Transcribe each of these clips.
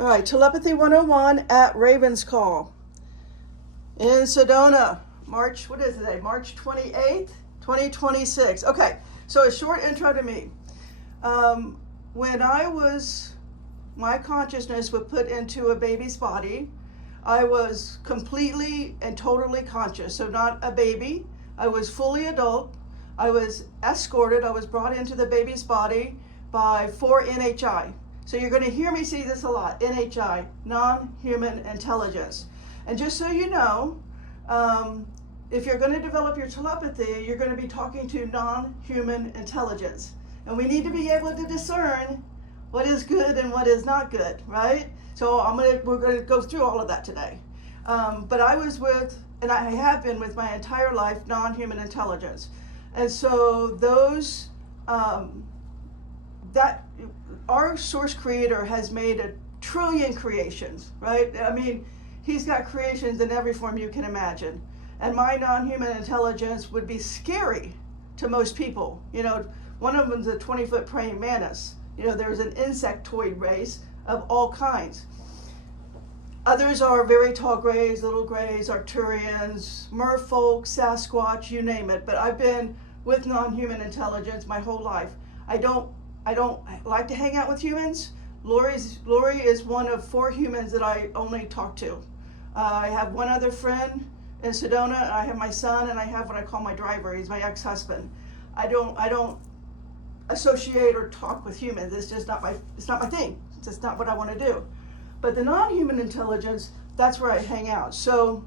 All right, Telepathy 101 at Raven's Call in Sedona, March 28th, 2026. Okay, so a short intro to me. When my consciousness was put into a baby's body, I was completely and totally conscious. So not a baby, I was fully adult. I was escorted, I was brought into the baby's body by 4 NHI. So you're going to hear me say this a lot, NHI, non-human intelligence. And just so you know, if you're going to develop your telepathy, you're going to be talking to non-human intelligence. And we need to be able to discern what is good and what is not good, right? So we're going to go through all of that today. But I was with, and I have been with my entire life, non-human intelligence. And so that our source creator has made 1 trillion creations, right? I mean, he's got creations in every form you can imagine. And my non-human intelligence would be scary to most people. You know, one of them's a 20-foot praying mantis. You know, there's an insectoid race of all kinds. Others are very tall grays, little grays, Arcturians, merfolk, Sasquatch, you name it. But I've been with non-human intelligence my whole life. I don't like to hang out with humans. Lori is one of 4 humans that I only talk to. I have one other friend in Sedona. I have my son, and I have what I call my driver. He's my ex-husband. I don't associate or talk with humans. It's just not my thing. It's just not what I want to do. But the non-human intelligence, that's where I hang out. So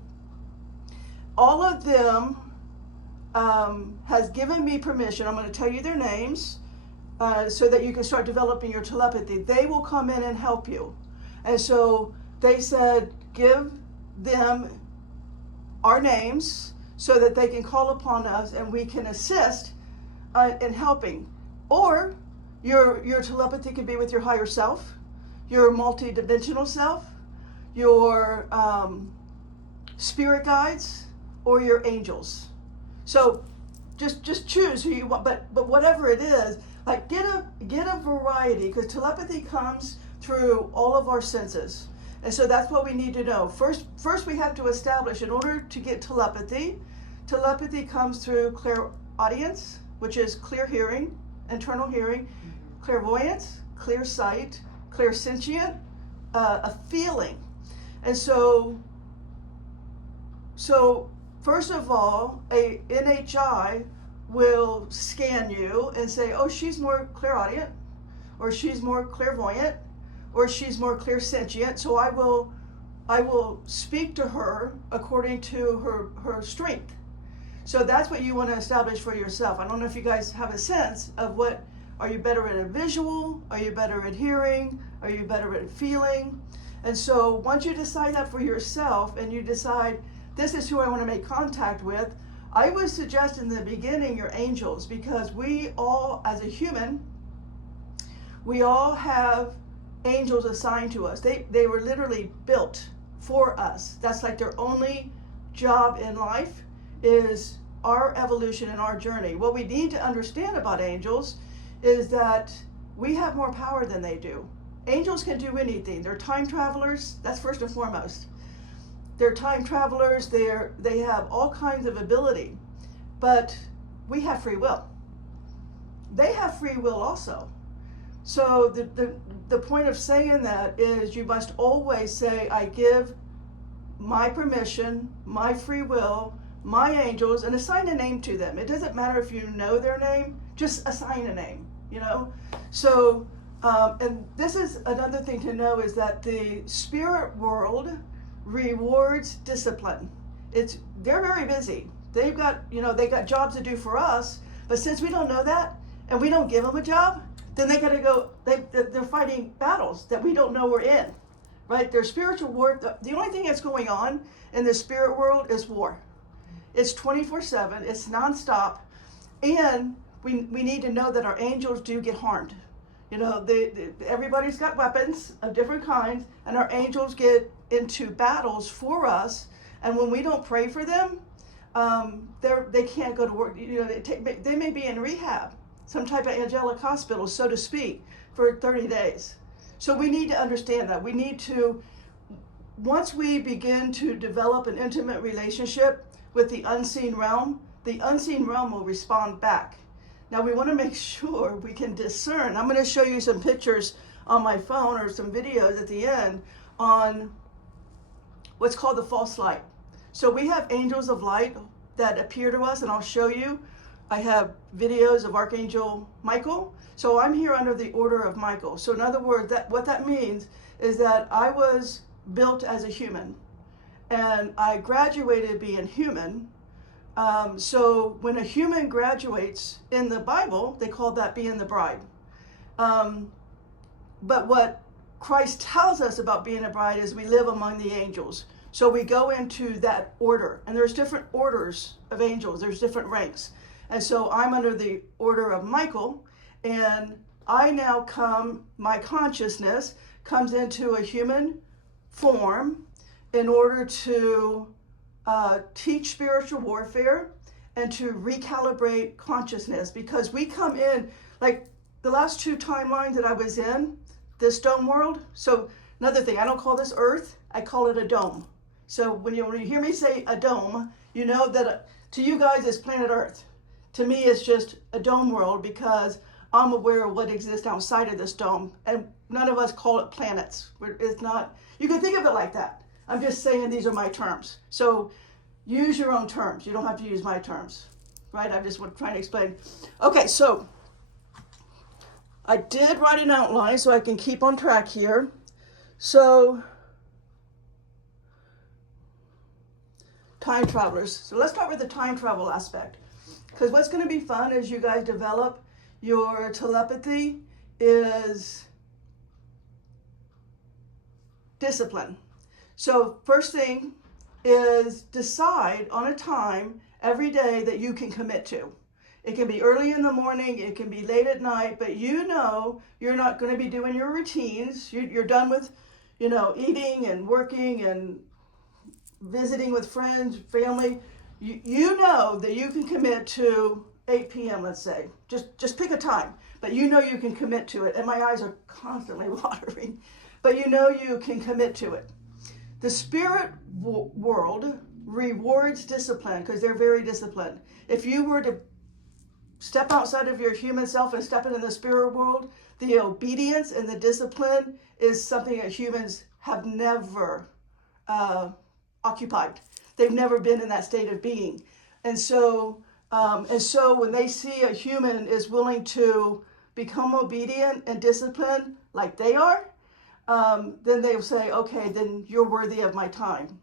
all of them has given me permission. I'm going to tell you their names. So that you can start developing your telepathy. They will come in and help you. And so they said, give them our names so that they can call upon us and we can assist in helping. Or your telepathy could be with your higher self, your multi-dimensional self, your spirit guides, or your angels. So just choose who you want, but whatever it is, like get a variety, because telepathy comes through all of our senses. And so that's what we need to know. First we have to establish, in order to get telepathy comes through clairaudience, which is clear hearing, internal hearing, clairvoyance, clear sight, clairsentient, a feeling. And so first of all, a NHI will scan you and say, oh, she's more clairaudient, or she's more clairvoyant, or she's more clairsentient. So I will speak to her according to her strength. So that's what you want to establish for yourself. I don't know if you guys have a sense of are you better at a visual? Are you better at hearing? Are you better at feeling? And so once you decide that for yourself, and you decide, this is who I want to make contact with, I would suggest in the beginning your angels, because we all, as a human, we all have angels assigned to us. They were literally built for us. That's like their only job in life, is our evolution and our journey. What we need to understand about angels is that we have more power than they do. Angels can do anything. They're time travelers, that's first and foremost. They're time travelers, they have all kinds of ability, but we have free will. They have free will also. So the point of saying that is, you must always say, I give my permission, my free will, my angels, and assign a name to them. It doesn't matter if you know their name, just assign a name, you know? So, and this is another thing to know, is that the spirit world rewards discipline. They're very busy. They've got jobs to do for us, but since we don't know that and we don't give them a job, then they gotta go. They're fighting battles that we don't know we're in, right? Their spiritual war. The only thing that's going on in the spirit world is war. It's 24/7. It's nonstop, and we need to know that our angels do get harmed. You know, everybody's got weapons of different kinds, and our angels get into battles for us. And when we don't pray for them, they can't go to work. You know, they may be in rehab, some type of angelic hospital, so to speak, for 30 days. So we need to understand that. We need to, once we begin to develop an intimate relationship with the unseen realm will respond back. Now we want to make sure we can discern. I'm going to show you some pictures on my phone or some videos at the end on what's called the false light. So we have angels of light that appear to us, and I'll show you. I have videos of Archangel Michael. So I'm here under the order of Michael. So in other words, what that means is that I was built as a human, and I graduated being human. So when a human graduates in the Bible, they call that being the bride. But what Christ tells us about being a bride is we live among the angels. So we go into that order, and there's different orders of angels. There's different ranks. And so I'm under the order of Michael, and I now my consciousness comes into a human form in order to teach spiritual warfare and to recalibrate consciousness, because we come in, like the last 2 timelines that I was in, this dome world. So another thing, I don't call this Earth, I call it a dome. So when you hear me say a dome, you know that to you guys it's planet Earth. To me it's just a dome world, because I'm aware of what exists outside of this dome, and none of us call it planets. It's not, you can think of it like that. I'm just saying these are my terms. So use your own terms. You don't have to use my terms, right? I'm just trying to explain. Okay, so I did write an outline so I can keep on track here. So time travelers. So let's start with the time travel aspect, because what's going to be fun as you guys develop your telepathy is discipline. So first thing is decide on a time every day that you can commit to. It can be early in the morning, it can be late at night, but you know you're not going to be doing your routines. You're done with, eating and working and visiting with friends, family. You know that you can commit to 8 p.m., let's say. Just pick a time, but you know you can commit to it. And my eyes are constantly watering, but you know you can commit to it. The spirit world rewards discipline because they're very disciplined. If you were to step outside of your human self and step into the spirit world, the obedience and the discipline is something that humans have never occupied. They've never been in that state of being. And so when they see a human is willing to become obedient and disciplined like they are, then they'll say, okay, then you're worthy of my time.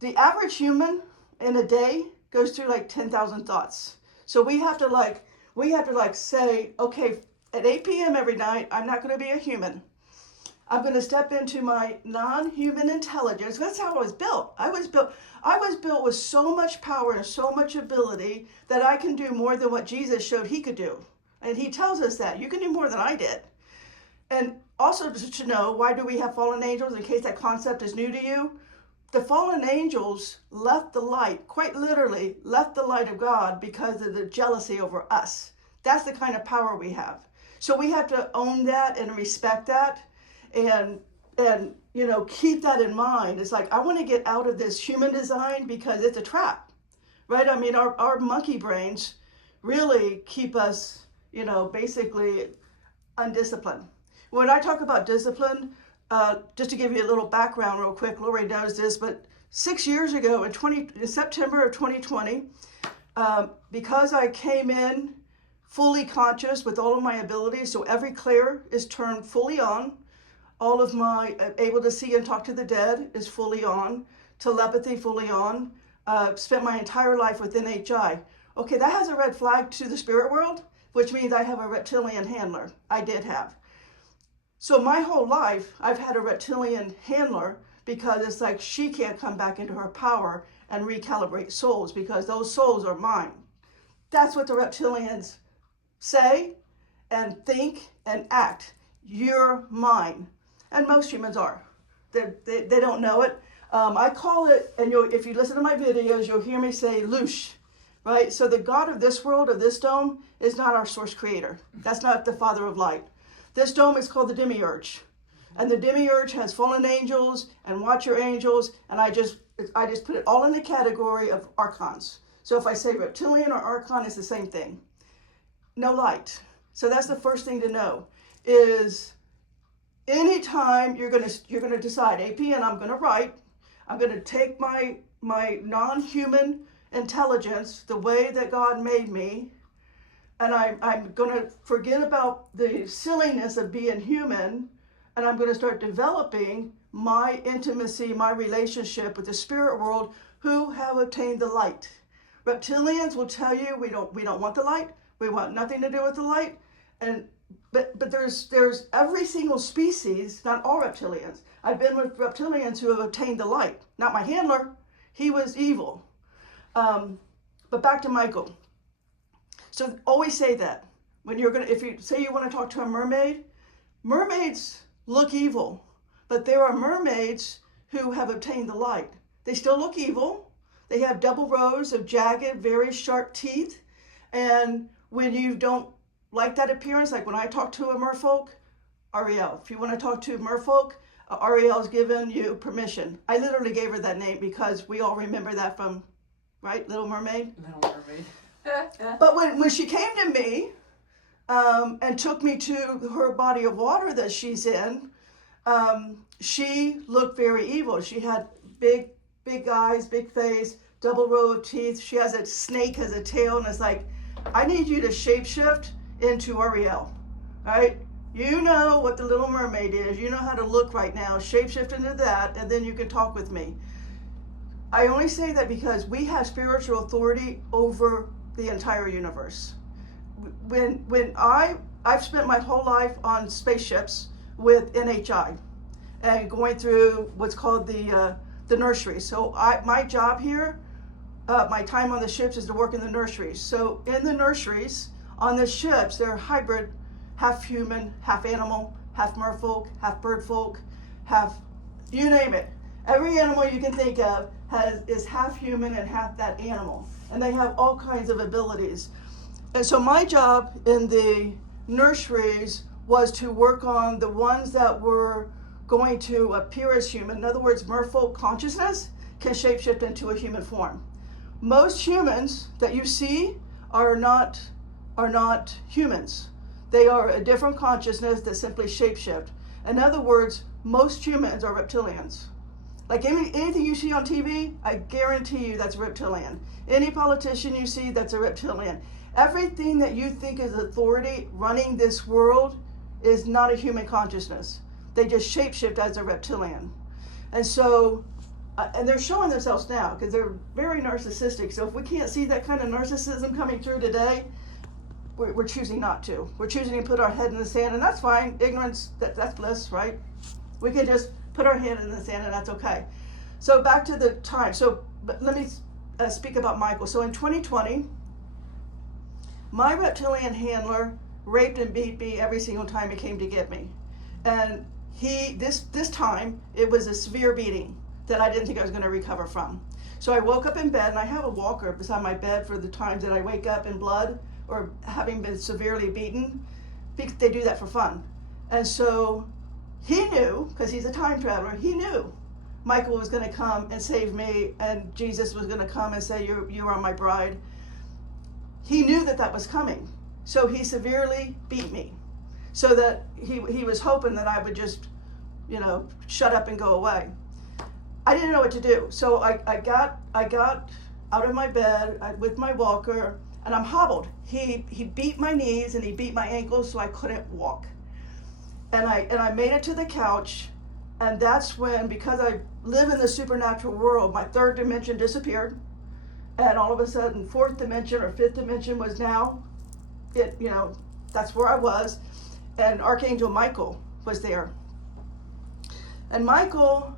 The average human in a day goes through like 10,000 thoughts. So we have to say, okay, at 8 p.m. every night, I'm not going to be a human. I'm going to step into my non-human intelligence. That's how I was built. I was built with so much power and so much ability that I can do more than what Jesus showed he could do. And he tells us that you can do more than I did. And also to know, why do we have fallen angels, in case that concept is new to you? The fallen angels left the light, quite literally left the light of God because of the jealousy over us. That's the kind of power we have. So we have to own that and respect that and keep that in mind. It's like, I want to get out of this human design because it's a trap, right? I mean, our monkey brains really keep us, basically undisciplined. When I talk about discipline, just to give you a little background real quick, Lori knows this, but 6 years ago in September of 2020, because I came in fully conscious with all of my abilities, so every clair is turned fully on, all of my able to see and talk to the dead is fully on, telepathy fully on, spent my entire life with NHI. Okay, that has a red flag to the spirit world, which means I have a reptilian handler. I did have. So my whole life, I've had a reptilian handler because it's like she can't come back into her power and recalibrate souls because those souls are mine. That's what the reptilians say and think and act. You're mine. And most humans are. They don't know it. I call it, and if you listen to my videos, you'll hear me say loosh, right? So the God of this world, of this dome, is not our source creator. That's not the Father of light. This dome is called the demiurge. And the demiurge has fallen angels and watcher angels, and I just put it all in the category of archons. So if I say reptilian or archon, it's the same thing. No light. So that's the first thing to know is anytime you're gonna decide, AP, and I'm gonna write, I'm gonna take my non-human intelligence, the way that God made me, and I'm gonna forget about the silliness of being human, and I'm gonna start developing my intimacy, my relationship with the spirit world who have obtained the light. Reptilians will tell you we don't want the light. We want nothing to do with the light. But there's every single species, not all reptilians. I've been with reptilians who have obtained the light. Not my handler. He was evil. But back to Michael. So always say that. If you say you want to talk to a mermaid, mermaids look evil, but there are mermaids who have obtained the light. They still look evil. They have double rows of jagged, very sharp teeth. And when you don't like that appearance, like when I talk to a merfolk, Ariel. If you want to talk to merfolk, Ariel's given you permission. I literally gave her that name because we all remember that from, right, Little Mermaid? Little Mermaid. But when she came to me and took me to her body of water that she's in, she looked very evil. She had big eyes, big face, double row of teeth. She has a snake as a tail, and it's like, I need you to shapeshift into Ariel, right? You know what the Little Mermaid is. You know how to look right now. Shapeshift into that, and then you can talk with me. I only say that because we have spiritual authority over the entire universe. When I've spent my whole life on spaceships with NHI and going through what's called the nursery. So my job here, my time on the ships is to work in the nurseries. So in the nurseries, on the ships, they're hybrid, half human, half animal, half merfolk, half birdfolk, half, you name it. Every animal you can think of is half human and half that animal. And they have all kinds of abilities. And so my job in the nurseries was to work on the ones that were going to appear as human. In other words, merfolk consciousness can shapeshift into a human form. Most humans that you see are not humans. They are a different consciousness that simply shapeshift. In other words, most humans are reptilians. Like anything you see on TV, I guarantee you that's a reptilian. Any politician you see, that's a reptilian. Everything that you think is authority running this world is not a human consciousness. They just shapeshift as a reptilian. And so, and they're showing themselves now because they're very narcissistic. So if we can't see that kind of narcissism coming through today, we're choosing not to. We're choosing to put our head in the sand, and that's fine. Ignorance, that's bliss, right? We can just put our head in the sand, and that's okay. So back to the time. So but let me speak about Michael. So in 2020, my reptilian handler raped and beat me every single time he came to get me. And this time, it was a severe beating that I didn't think I was going to recover from. So I woke up in bed, and I have a walker beside my bed for the times that I wake up in blood or having been severely beaten. They do that for fun. And so he knew, because he's a time traveler, he knew Michael was going to come and save me, and Jesus was going to come and say, you are my bride. He knew that was coming. So he severely beat me, so that he was hoping that I would just, shut up and go away. I didn't know what to do. So I got out of my bed with my walker, and I'm hobbled. He beat my knees and he beat my ankles, so I couldn't walk. And I made it to the couch, and that's when, because I live in the supernatural world, my third dimension disappeared, and all of a sudden fourth dimension or fifth dimension was now, that's where I was, and Archangel Michael was there. And Michael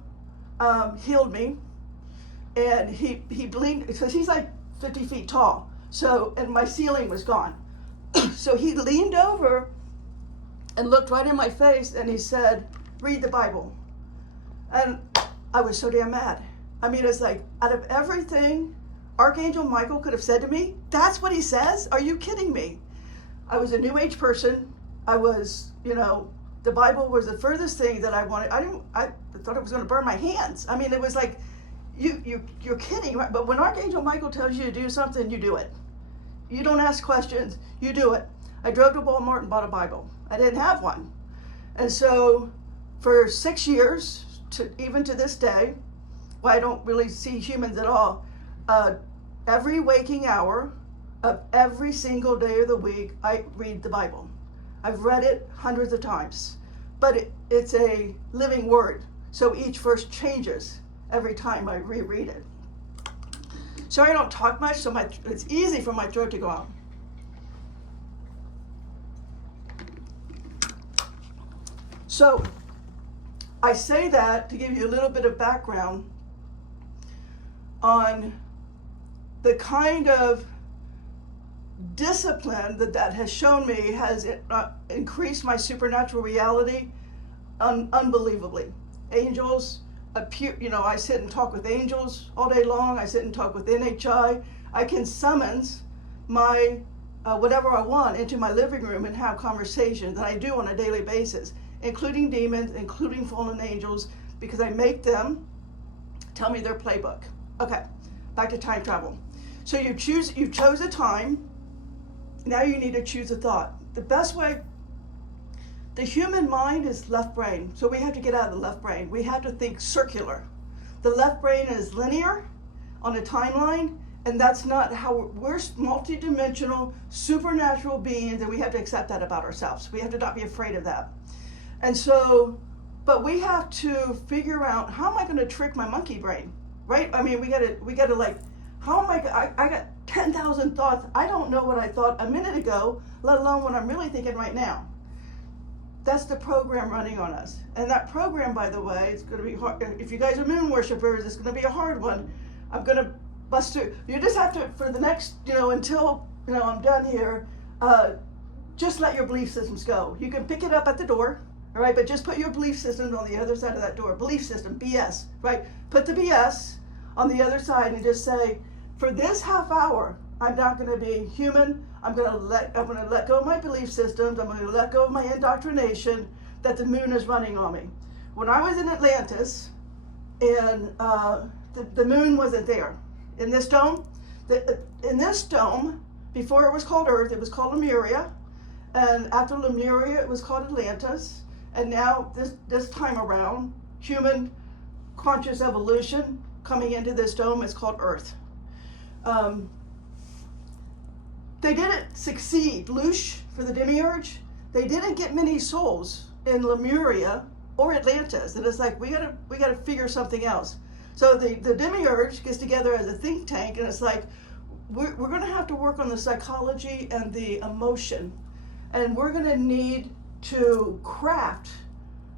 healed me, and he leaned, because he's like 50 feet tall, so, and my ceiling was gone. So he leaned over and looked right in my face, and he said, read the Bible. And I was so damn mad. I mean, it's like, out of everything Archangel Michael could have said to me, that's what he says? Are you kidding me? I was a New Age person. I was, the Bible was the furthest thing that I wanted. I thought it was going to burn my hands. I mean, it was like, you're kidding, right? But when Archangel Michael tells you to do something, you do it. You don't ask questions, you do it. I drove to Walmart and bought a Bible. I didn't have one. And so for 6 years, even to this day, I don't really see humans at all. Every waking hour of every single day of the week, I read the Bible. I've read it hundreds of times, but it's a living word. So each verse changes every time I reread it. Sorry I don't talk much, so it's easy for my throat to go out. So I say that to give you a little bit of background on the kind of discipline that has shown me has increased my supernatural reality unbelievably. Angels appear, I sit and talk with angels all day long. I sit and talk with NHI. I can summons my whatever I want into my living room and have conversations that I do on a daily basis, including demons, including fallen angels, because I make them tell me their playbook. Okay, back to time travel. So you chose a time. Now you need to choose a thought. The best way, the human mind is left brain. So we have to get out of the left brain. We have to think circular. The left brain is linear on a timeline, and that's not how we're multidimensional, supernatural beings, and we have to accept that about ourselves. We have to not be afraid of that. And so, but we have to figure out, how am I going to trick my monkey brain, right? I mean, we got to like, how am I got 10,000 thoughts. I don't know what I thought a minute ago, let alone what I'm really thinking right now. That's the program running on us. And that program, by the way, it's going to be hard. If you guys are moon worshipers, it's going to be a hard one. I'm going to bust through. You just have to, for the next, until, I'm done here, just let your belief systems go. You can pick it up at the door, all right? But just put your belief systems on the other side of that door. Belief system, BS, right? Put the BS on the other side and just say, for this half hour, I'm not going to be human. I'm going to let go of my belief systems. I'm going to let go of my indoctrination that the moon is running on me. When I was in Atlantis, and the moon wasn't there in this dome. In this dome, before it was called Earth, it was called Lemuria, and after Lemuria, it was called Atlantis. And now this time around, human conscious evolution coming into this dome is called Earth. They didn't succeed, Lush, for the demiurge. They didn't get many souls in Lemuria or Atlantis. And it's like, we gotta figure something else. So the demiurge gets together as a think tank, and it's like, we're gonna have to work on the psychology and the emotion. And we're gonna need to craft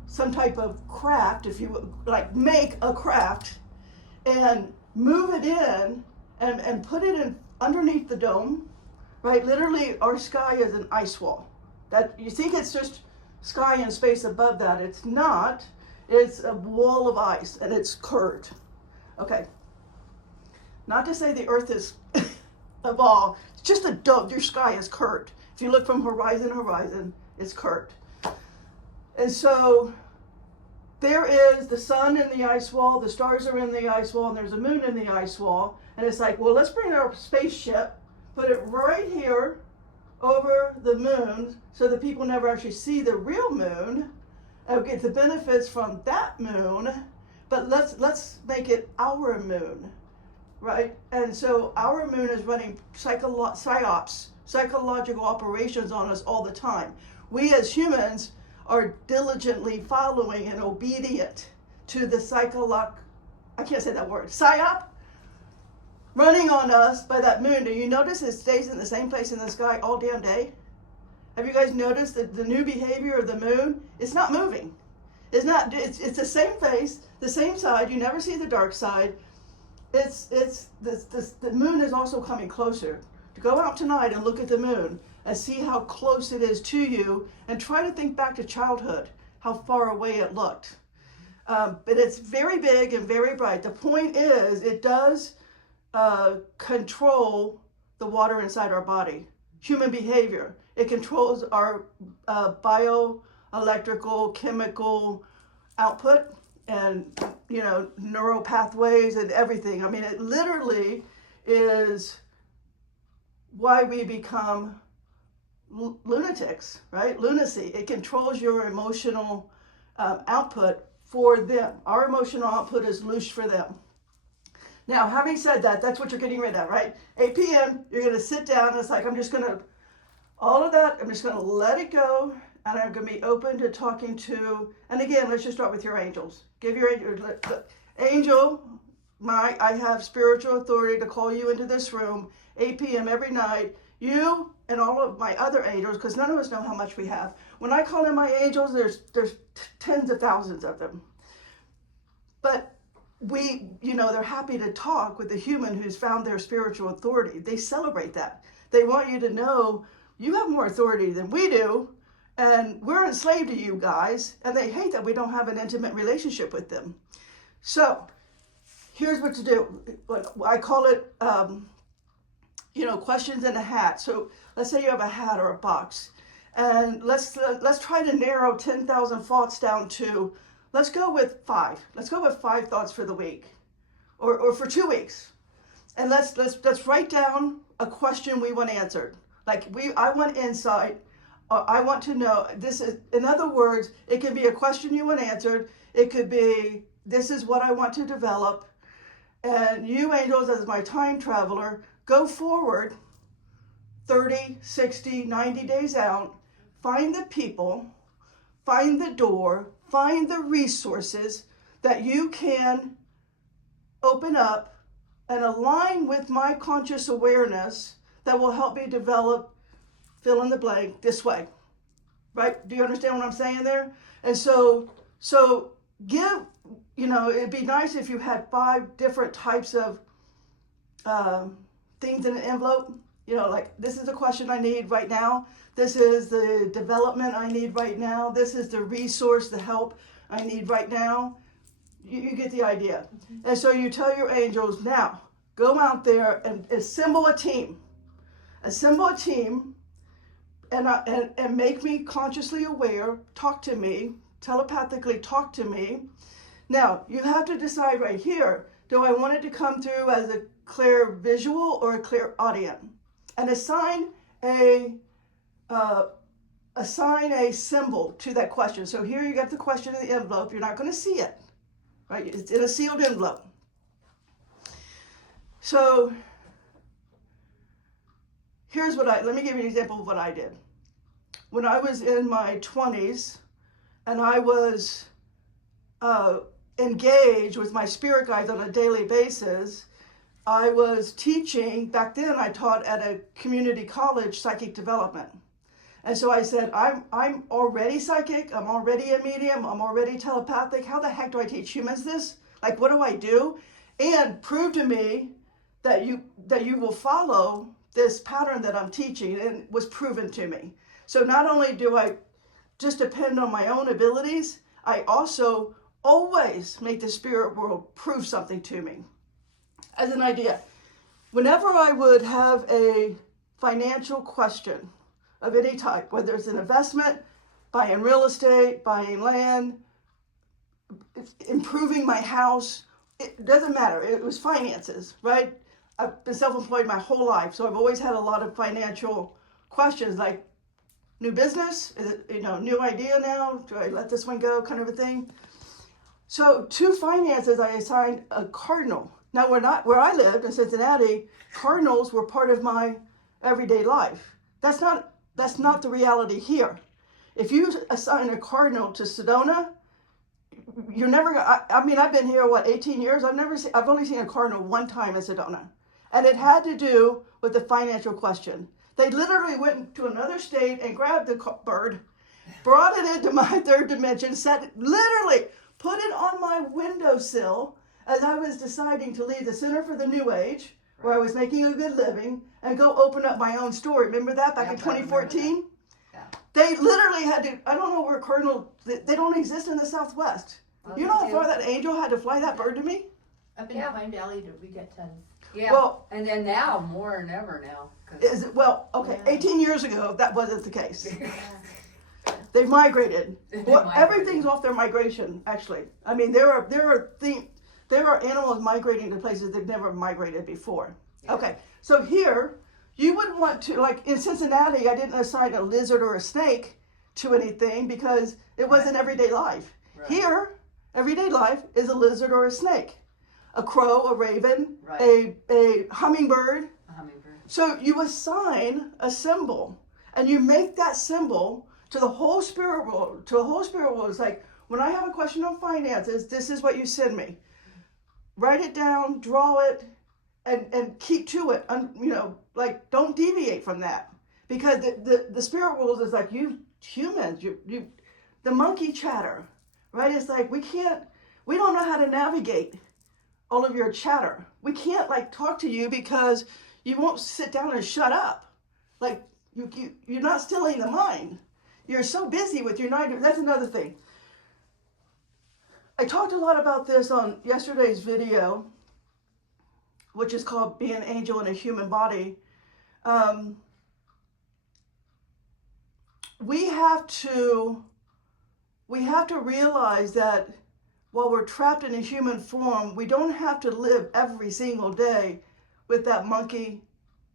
some type of craft, if you like, make a craft and move it in and put it in underneath the dome, right? Literally, our sky is an ice wall. That you think it's just sky and space above that. It's not. It's a wall of ice, and it's curved. Okay. Not to say the Earth is a ball. It's just a dome. Your sky is curved. If you look from horizon to horizon, it's curved. And so there is the sun in the ice wall, the stars are in the ice wall, and there's a moon in the ice wall. And it's like, well, let's bring our spaceship, put it right here over the moon so that people never actually see the real moon and get the benefits from that moon. But let's make it our moon, right? And so our moon is running psyops, psychological operations on us all the time. We as humans are diligently following and obedient to the I can't say that word, psyop, running on us by that moon. Do you notice it stays in the same place in the sky all damn day? Have you guys noticed that the new behavior of the moon? It's not moving. It's the same face, the same side. You never see the dark side. The moon is also coming closer. To go out tonight and look at the moon and see how close it is to you, and try to think back to childhood, how far away it looked. But it's very big and very bright. The point is, it does control the water inside our body, human behavior. It controls our bioelectrical, chemical output and, neural pathways and everything. I mean, it literally is why we become lunatics, right? Lunacy. It controls your emotional output for them. Our emotional output is loose for them. Now, having said that, that's what you're getting rid of, right? 8 p.m., you're going to sit down, and it's like, I'm just going to let it go, and I'm going to be open to talking to, and again, let's just start with your angels. Give your angel, I have spiritual authority to call you into this room, 8 p.m. every night. You and all of my other angels, because none of us know how much we have. When I call in my angels, there's tens of thousands of them. But they're happy to talk with a human who's found their spiritual authority. They celebrate that. They want you to know you have more authority than we do, and we're enslaved to you guys, and they hate that we don't have an intimate relationship with them. So here's what to do. I call it, questions in a hat. So let's say you have a hat or a box, and let's try to narrow 10,000 thoughts down to, let's go with 5. Let's go with 5 thoughts for the week, or for 2 weeks, and let's write down a question we want answered. I want insight. I want to know. This is, in other words, it could be a question you want answered. It could be, this is what I want to develop. And you angels, as my time traveler, go forward 30, 60, 90 days out. Find the people, find the door, find the resources that you can open up and align with my conscious awareness that will help me develop, fill in the blank, this way. Right? Do you understand what I'm saying there? And so give, it'd be nice if you had 5 different types of things in an envelope. This is the question I need right now. This is the development I need right now. This is the resource, the help I need right now. You get the idea. Mm-hmm. And so you tell your angels, now, go out there and assemble a team. Assemble a team and make me consciously aware, talk to me, telepathically talk to me. Now, you have to decide right here, do I want it to come through as a clear visual or a clear audience? And assign a symbol to that question. So here you got the question in the envelope. You're not going to see it, right? It's in a sealed envelope. So let me give you an example of what I did. When I was in my 20s and I was engaged with my spirit guides on a daily basis, I was teaching, back then I taught at a community college psychic development. And so I said, I'm already psychic, I'm already a medium, I'm already telepathic. How the heck do I teach humans this? What do I do? And prove to me that you will follow this pattern that I'm teaching, and it was proven to me. So not only do I just depend on my own abilities, I also always make the spirit world prove something to me. As an idea, whenever I would have a financial question of any type, whether it's an investment, buying real estate, buying land, improving my house, it doesn't matter. It was finances, right? I've been self-employed my whole life, so I've always had a lot of financial questions, like new business, is it, new idea now? Do I let this one go, kind of a thing? So to finances, I assigned a cardinal. Now, where I lived in Cincinnati, cardinals were part of my everyday life. That's not the reality here. If you assign a cardinal to Sedona, you're never gonna, I've been here, 18 years? I've only seen a cardinal one time in Sedona. And it had to do with the financial question. They literally went to another state and grabbed the bird, brought it into my 3rd dimension, literally put it on my windowsill as I was deciding to leave the Center for the New Age, where I was making a good living, and go open up my own store. Remember that back in 2014? Yeah. They literally had to, I don't know where cardinal, they don't exist in the Southwest. You know how far that angel had to fly that bird to me? Up in Pine Valley, we get tons. Yeah. Well, and then now, more than ever now. is it, well, okay, 18 years ago, that wasn't the case. They've migrated. Well, everything's off their migration, actually. I mean, there are animals migrating to places they've never migrated before. Yeah. Okay, so here, you wouldn't want to, like in Cincinnati, I didn't assign a lizard or a snake to anything because it wasn't everyday life. Right. Here, everyday life is a lizard or a snake, a crow, a raven, Right. a hummingbird. A hummingbird. So you assign a symbol, and you make that symbol to the whole spirit world. To the whole spirit world, it's like when I have a question on finances, this is what you send me. Write it down, draw it, and keep to it. You know, like don't deviate from that, because the spirit world is like you humans, you the monkey chatter, right? It's like we don't know how to navigate all of your chatter. We can't like talk to you because you won't sit down and shut up. Like you're not stilling the mind. You're so busy with your night. That's another thing. I talked a lot about this on yesterday's video, which is called Being an Angel in a Human Body. We have to realize that while we're trapped in a human form, we don't have to live every single day with that monkey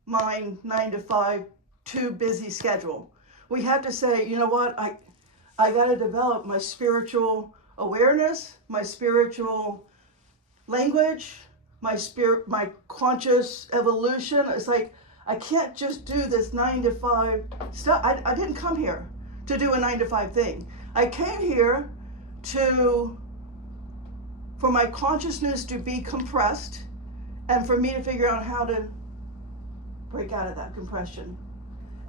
mind 9 to 5 too busy schedule. We have to say, you know what, I got to develop my spiritual awareness, my spiritual language, my conscious evolution. It's like I can't just do this 9 to 5 stuff. I didn't come here to do a 9 to 5 thing. I came here for my consciousness to be compressed and for me to figure out how to break out of that compression.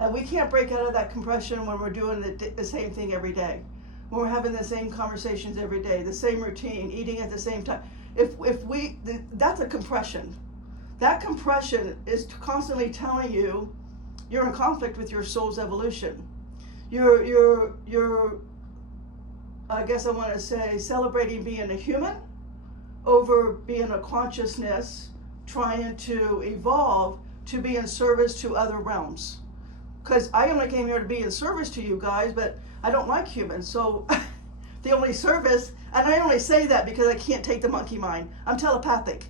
And we can't break out of that compression when we're doing the same thing every day, when we're having the same conversations every day, the same routine, eating at the same time. That's a compression. That compression is constantly telling you you're in conflict with your soul's evolution. You're I guess I want to say celebrating being a human over being a consciousness trying to evolve to be in service to other realms. Because I only came here to be in service to you guys, but I don't like humans. So the only service, and I only say that because I can't take the monkey mind. I'm telepathic.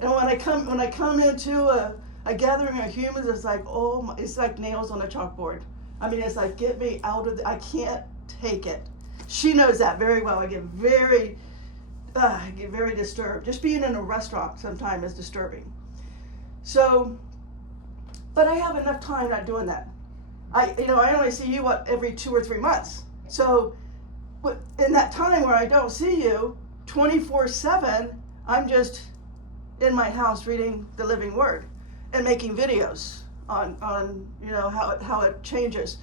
And when I come into a gathering of humans, it's like, it's like nails on a chalkboard. I mean, it's like, get me out of I can't take it. She knows that very well. I get very disturbed. Just being in a restaurant sometimes is disturbing. So, but I have enough time not doing that. I only see you every 2 or 3 months. So in that time where I don't see you 24/7, I'm just in my house reading the living word and making videos on how it changes.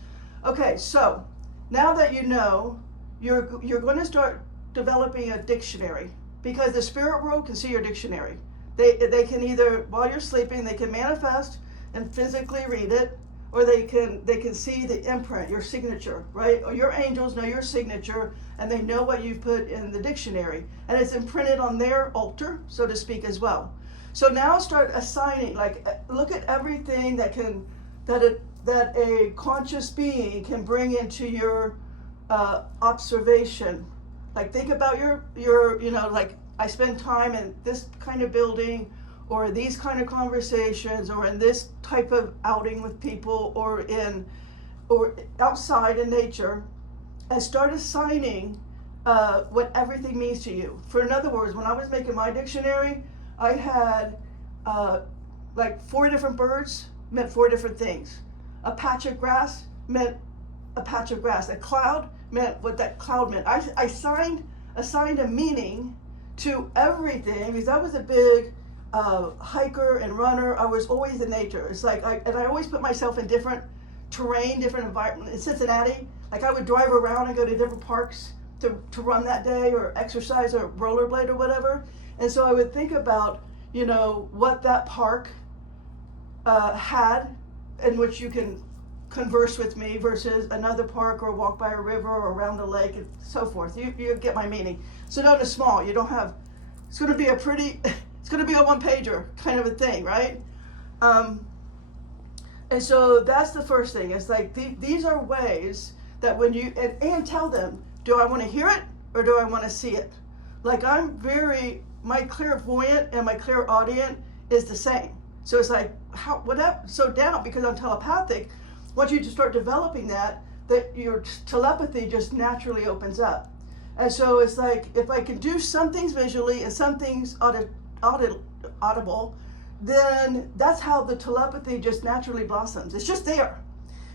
Okay, so now that you know, you're going to start developing a dictionary, because the spirit world can see your dictionary. They can either, while you're sleeping, they can manifest and physically read it, or they can see the imprint, your signature, right? Or your angels know your signature, and they know what you've put in the dictionary, and it's imprinted on their altar, so to speak, as well. So now start assigning, like, look at everything that a conscious being can bring into your observation. Like, think about your like, I spend time in this kind of building, or these kind of conversations, or in this type of outing with people, or outside in nature, and start assigning what everything means to you. For in other words, when I was making my dictionary, I had like 4 different birds meant 4 different things. A patch of grass meant a patch of grass. A cloud meant what that cloud meant. I assigned a meaning to everything, because I was a big hiker and runner. I was always in nature. It's like I always put myself in different terrain, different environment. In Cincinnati, like, I would drive around and go to different parks to run that day, or exercise, or rollerblade, or whatever. And so I would think about, what that park had, in which you can converse with me, versus another park, or walk by a river, or around a lake, and so forth. You get my meaning. So notice small. You don't have. It's going to be a pretty. It's going to be a one-pager kind of a thing, right? And so that's the first thing. It's like these are ways that when you, and tell them, do I want to hear it or do I want to see it? Like my clairvoyant and my clairaudient is the same. So it's like, so now, because I'm telepathic, once you start developing that your telepathy just naturally opens up. And so it's like, if I can do some things visually and some things audible, then that's how the telepathy just naturally blossoms. It's just there.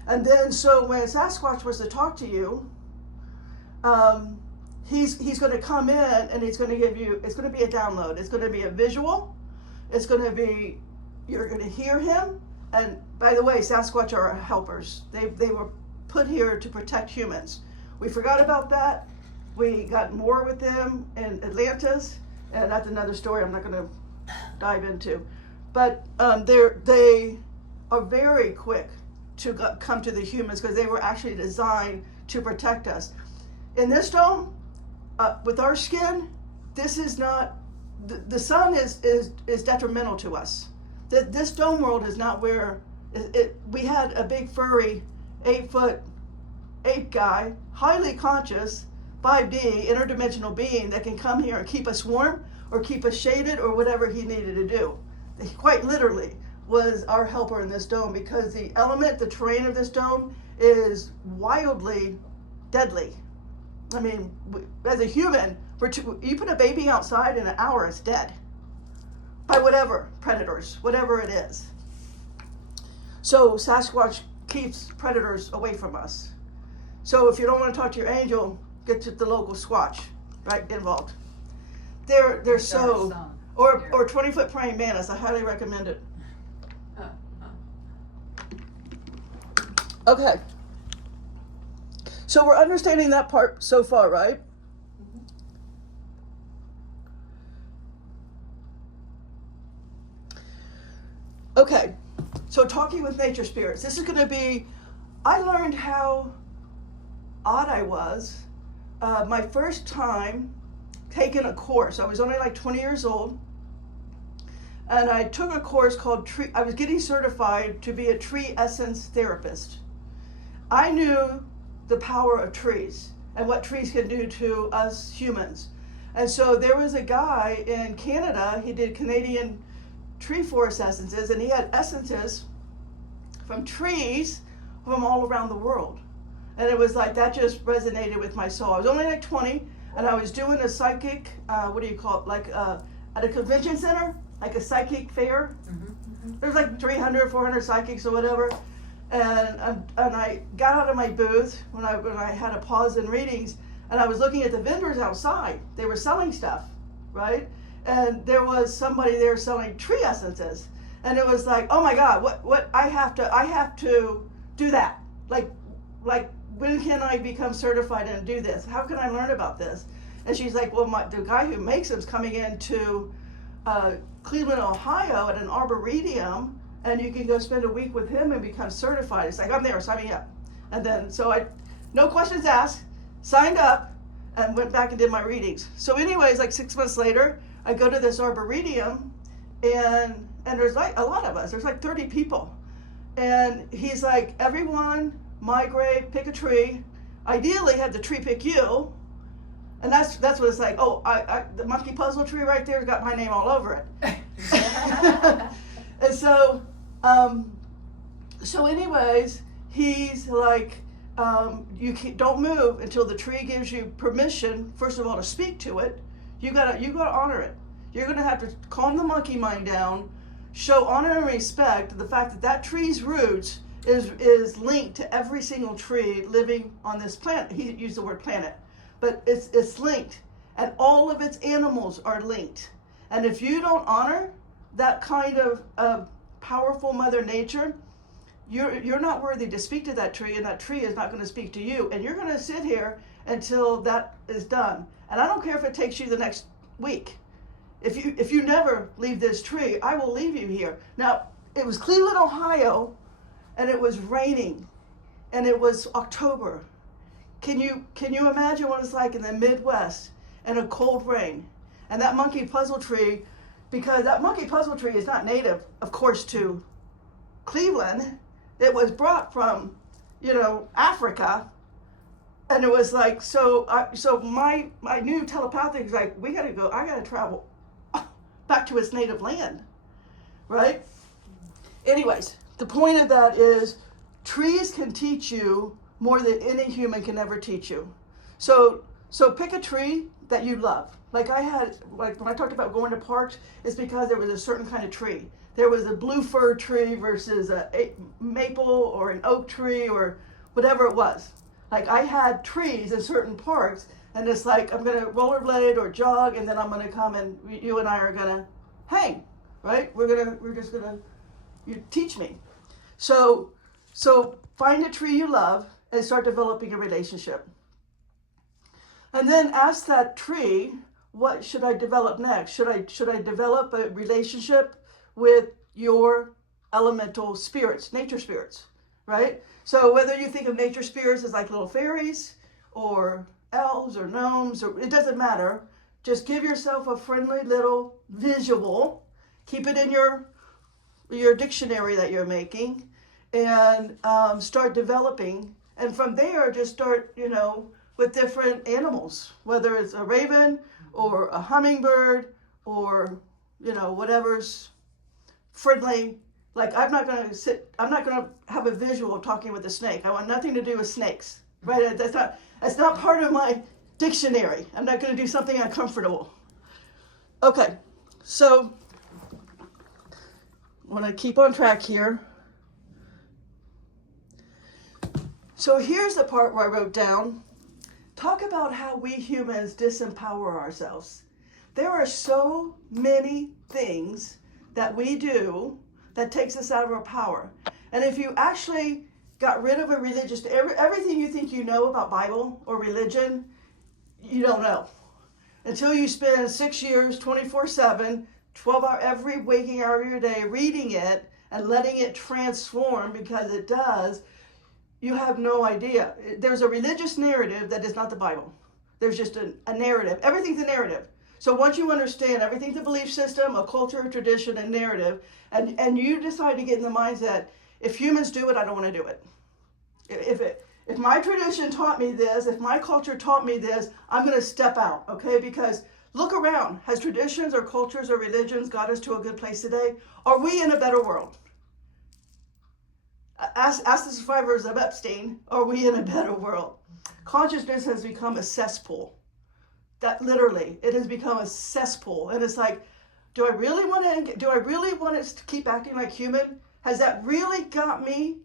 And then, so when Sasquatch was to talk to you, he's going to come in and he's going to give you, it's going to be a download. It's going to be a visual. It's going to be, you're going to hear him. And by the way, Sasquatch are helpers. They were put here to protect humans. We forgot about that. We got more with them in Atlantis, and that's another story I'm not going to dive into. But they are very quick to come to the humans because they were actually designed to protect us. In this dome, with our skin, this is not, the sun is detrimental to us. This dome world is not where, we had a big furry 8-foot ape guy, highly conscious, 5D, interdimensional being that can come here and keep us warm or keep us shaded or whatever he needed to do. He quite literally was our helper in this dome because the element, the terrain of this dome is wildly deadly. I mean, as a human, you put a baby outside in an hour, it's dead. By whatever, predators, whatever it is. So Sasquatch keeps predators away from us. So if you don't want to talk to your angel, get to the local Squatch, right, involved. They're so, or 20-foot praying mantis, I highly recommend it. Okay. So we're understanding that part so far, right? Okay, so talking with nature spirits. This is going to be, I learned how odd I was my first time taking a course. I was only like 20 years old, and I took a course called I was getting certified to be a tree essence therapist. I knew the power of trees and what trees can do to us humans. And so there was a guy in Canada, he did Canadian tree forest essences, and he had essences from trees from all around the world. And it was like, that just resonated with my soul. I was only like 20, and I was doing a psychic, what do you call it, like at a convention center, like a psychic fair. There's like 300, 400 psychics or whatever. And I got out of my booth when I had a pause in readings, and I was looking at the vendors outside. They were selling stuff, right? And there was somebody there selling tree essences, and it was like, oh my God, what I have to do that. Like when can I become certified and do this? How can I learn about this? And she's like, well, the guy who makes them is coming into Cleveland, Ohio at an arboretum, and you can go spend a week with him and become certified. It's like, I'm there, sign me up. And then, so no questions asked, signed up, and went back and did my readings. So anyways, like 6 months later, I go to this arboretum, and there's like a lot of us. There's like 30 people. And he's like, everyone migrate, pick a tree. Ideally, have the tree pick you. And that's what it's like. Oh, the monkey puzzle tree right there's got my name all over it. And so, anyways, he's like, don't move until the tree gives you permission, first of all, to speak to it. You gotta honor it. You're gonna have to calm the monkey mind down, show honor and respect the fact that tree's roots is linked to every single tree living on this planet. He used the word planet, but it's linked, and all of its animals are linked. And if you don't honor that kind of powerful Mother Nature, you're not worthy to speak to that tree, and that tree is not going to speak to you. And you're going to sit here until that is done. And I don't care if it takes you the next week. If you never leave this tree, I will leave you here. Now, it was Cleveland, Ohio, and it was raining, and it was October. Can you imagine what it's like in the Midwest and a cold rain? And that monkey puzzle tree because that monkey puzzle tree is not native, of course, to Cleveland. It was brought from, Africa. And it was like, so my new telepathic is like, I gotta travel back to its native land, right? Anyways, the point of that is trees can teach you more than any human can ever teach you. So pick a tree that you love. Like when I talked about going to parks, it's because there was a certain kind of tree. There was a blue fir tree versus a maple or an oak tree or whatever it was. Like I had trees in certain parks, and it's like I'm gonna rollerblade or jog, and then I'm gonna come and you and I are gonna hang, right? You teach me. So find a tree you love and start developing a relationship. And then ask that tree, what should I develop next? Should I develop a relationship with your elemental spirits, nature spirits, right? So whether you think of nature spirits as like little fairies or elves or gnomes, or it doesn't matter. Just give yourself a friendly little visual. Keep it in your dictionary that you're making, and start developing. And from there, just start, with different animals, whether it's a raven or a hummingbird or, whatever's friendly. Like I'm not going to have a visual of talking with a snake. I want nothing to do with snakes, right? That's not part of my dictionary. I'm not going to do something uncomfortable. Okay, so I want to keep on track here. So here's the part where I wrote down, talk about how we humans disempower ourselves. There are so many things that we do that takes us out of our power. And if you actually got rid of a religious, everything you think you know about Bible or religion, you don't know. Until you spend 6 years, 24/7, 12 hours, every waking hour of your day reading it and letting it transform, because it does, you have no idea. There's a religious narrative that is not the Bible. There's just a narrative. Everything's a narrative. So once you understand everything's a belief system, a culture, a tradition, and narrative, and you decide to get in the mindset, if humans do it, I don't want to do it. If my tradition taught me this, if my culture taught me this, I'm going to step out, okay? Because look around. Has traditions or cultures or religions got us to a good place today? Are we in a better world? Ask the survivors of Epstein, are we in a better world? Consciousness has become a cesspool. That literally, it has become a cesspool. And it's like, do I really want to keep acting like human? Has that really got me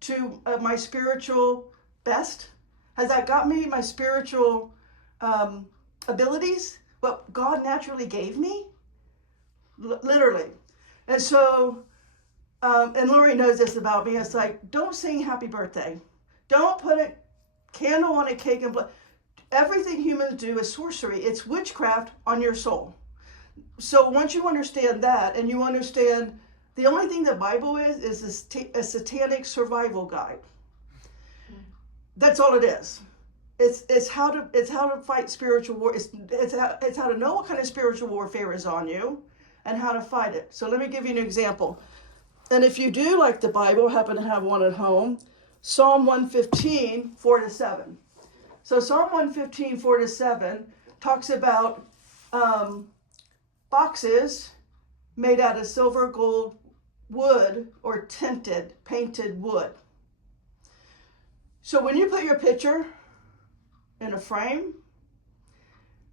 to my spiritual best? Has that got me my spiritual abilities? What God naturally gave me? Literally. And so, and Lori knows this about me. It's like, don't sing happy birthday. Don't put a candle on a cake and blood. Everything humans do is sorcery. It's witchcraft on your soul. So once you understand that, and you understand the only thing the Bible is a satanic survival guide. That's all it is. It's how to fight spiritual war. It's how to know what kind of spiritual warfare is on you and how to fight it. So let me give you an example. And if you do like the Bible, happen to have one at home, Psalm 115, 4-7. So Psalm 115, 4-7 talks about boxes made out of silver, gold, wood, or painted wood. So when you put your picture in a frame,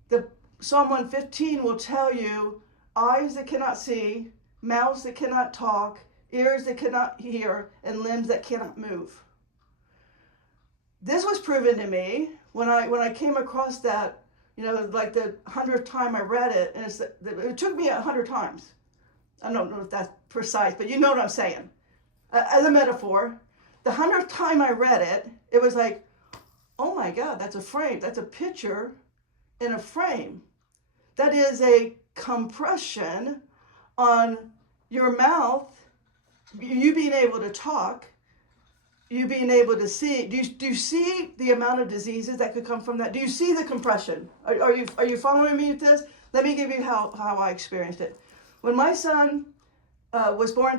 the Psalm 115 will tell you eyes that cannot see, mouths that cannot talk, ears that cannot hear, and limbs that cannot move. This was proven to me when I came across that, like the 100th time I read it, and it took me 100 times. I don't know if that's precise, but you know what I'm saying. As a metaphor, the 100th time I read it, it was like, oh my God, that's a frame. That's a picture in a frame. That is a compression on your mouth, you being able to talk, you being able to see. Do you see the amount of diseases that could come from that? Do you see the compression? Are you following me with this? Let me give you how I experienced it. When my son was born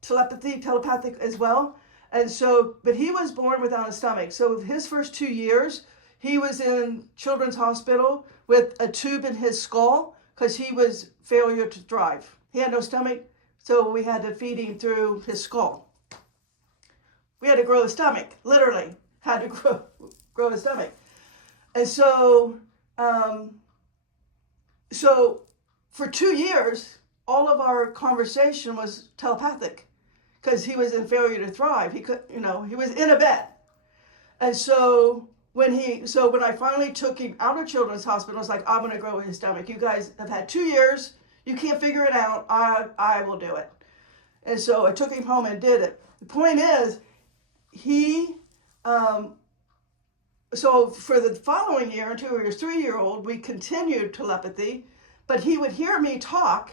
telepathic as well. And so, but he was born without a stomach. So his first 2 years, he was in children's hospital with a tube in his skull because he was failure to thrive. He had no stomach, so we had to feed him through his skull. We had to grow his stomach, literally had to grow his stomach. And so, for 2 years, all of our conversation was telepathic because he was in failure to thrive. He could, he was in a bed. And so when I finally took him out of children's hospital, I was like, I'm going to grow his stomach. You guys have had 2 years. You can't figure it out. I will do it. And so I took him home and did it. The point is, so for the following year, until he was 3-year-old, we continued telepathy, but he would hear me talk,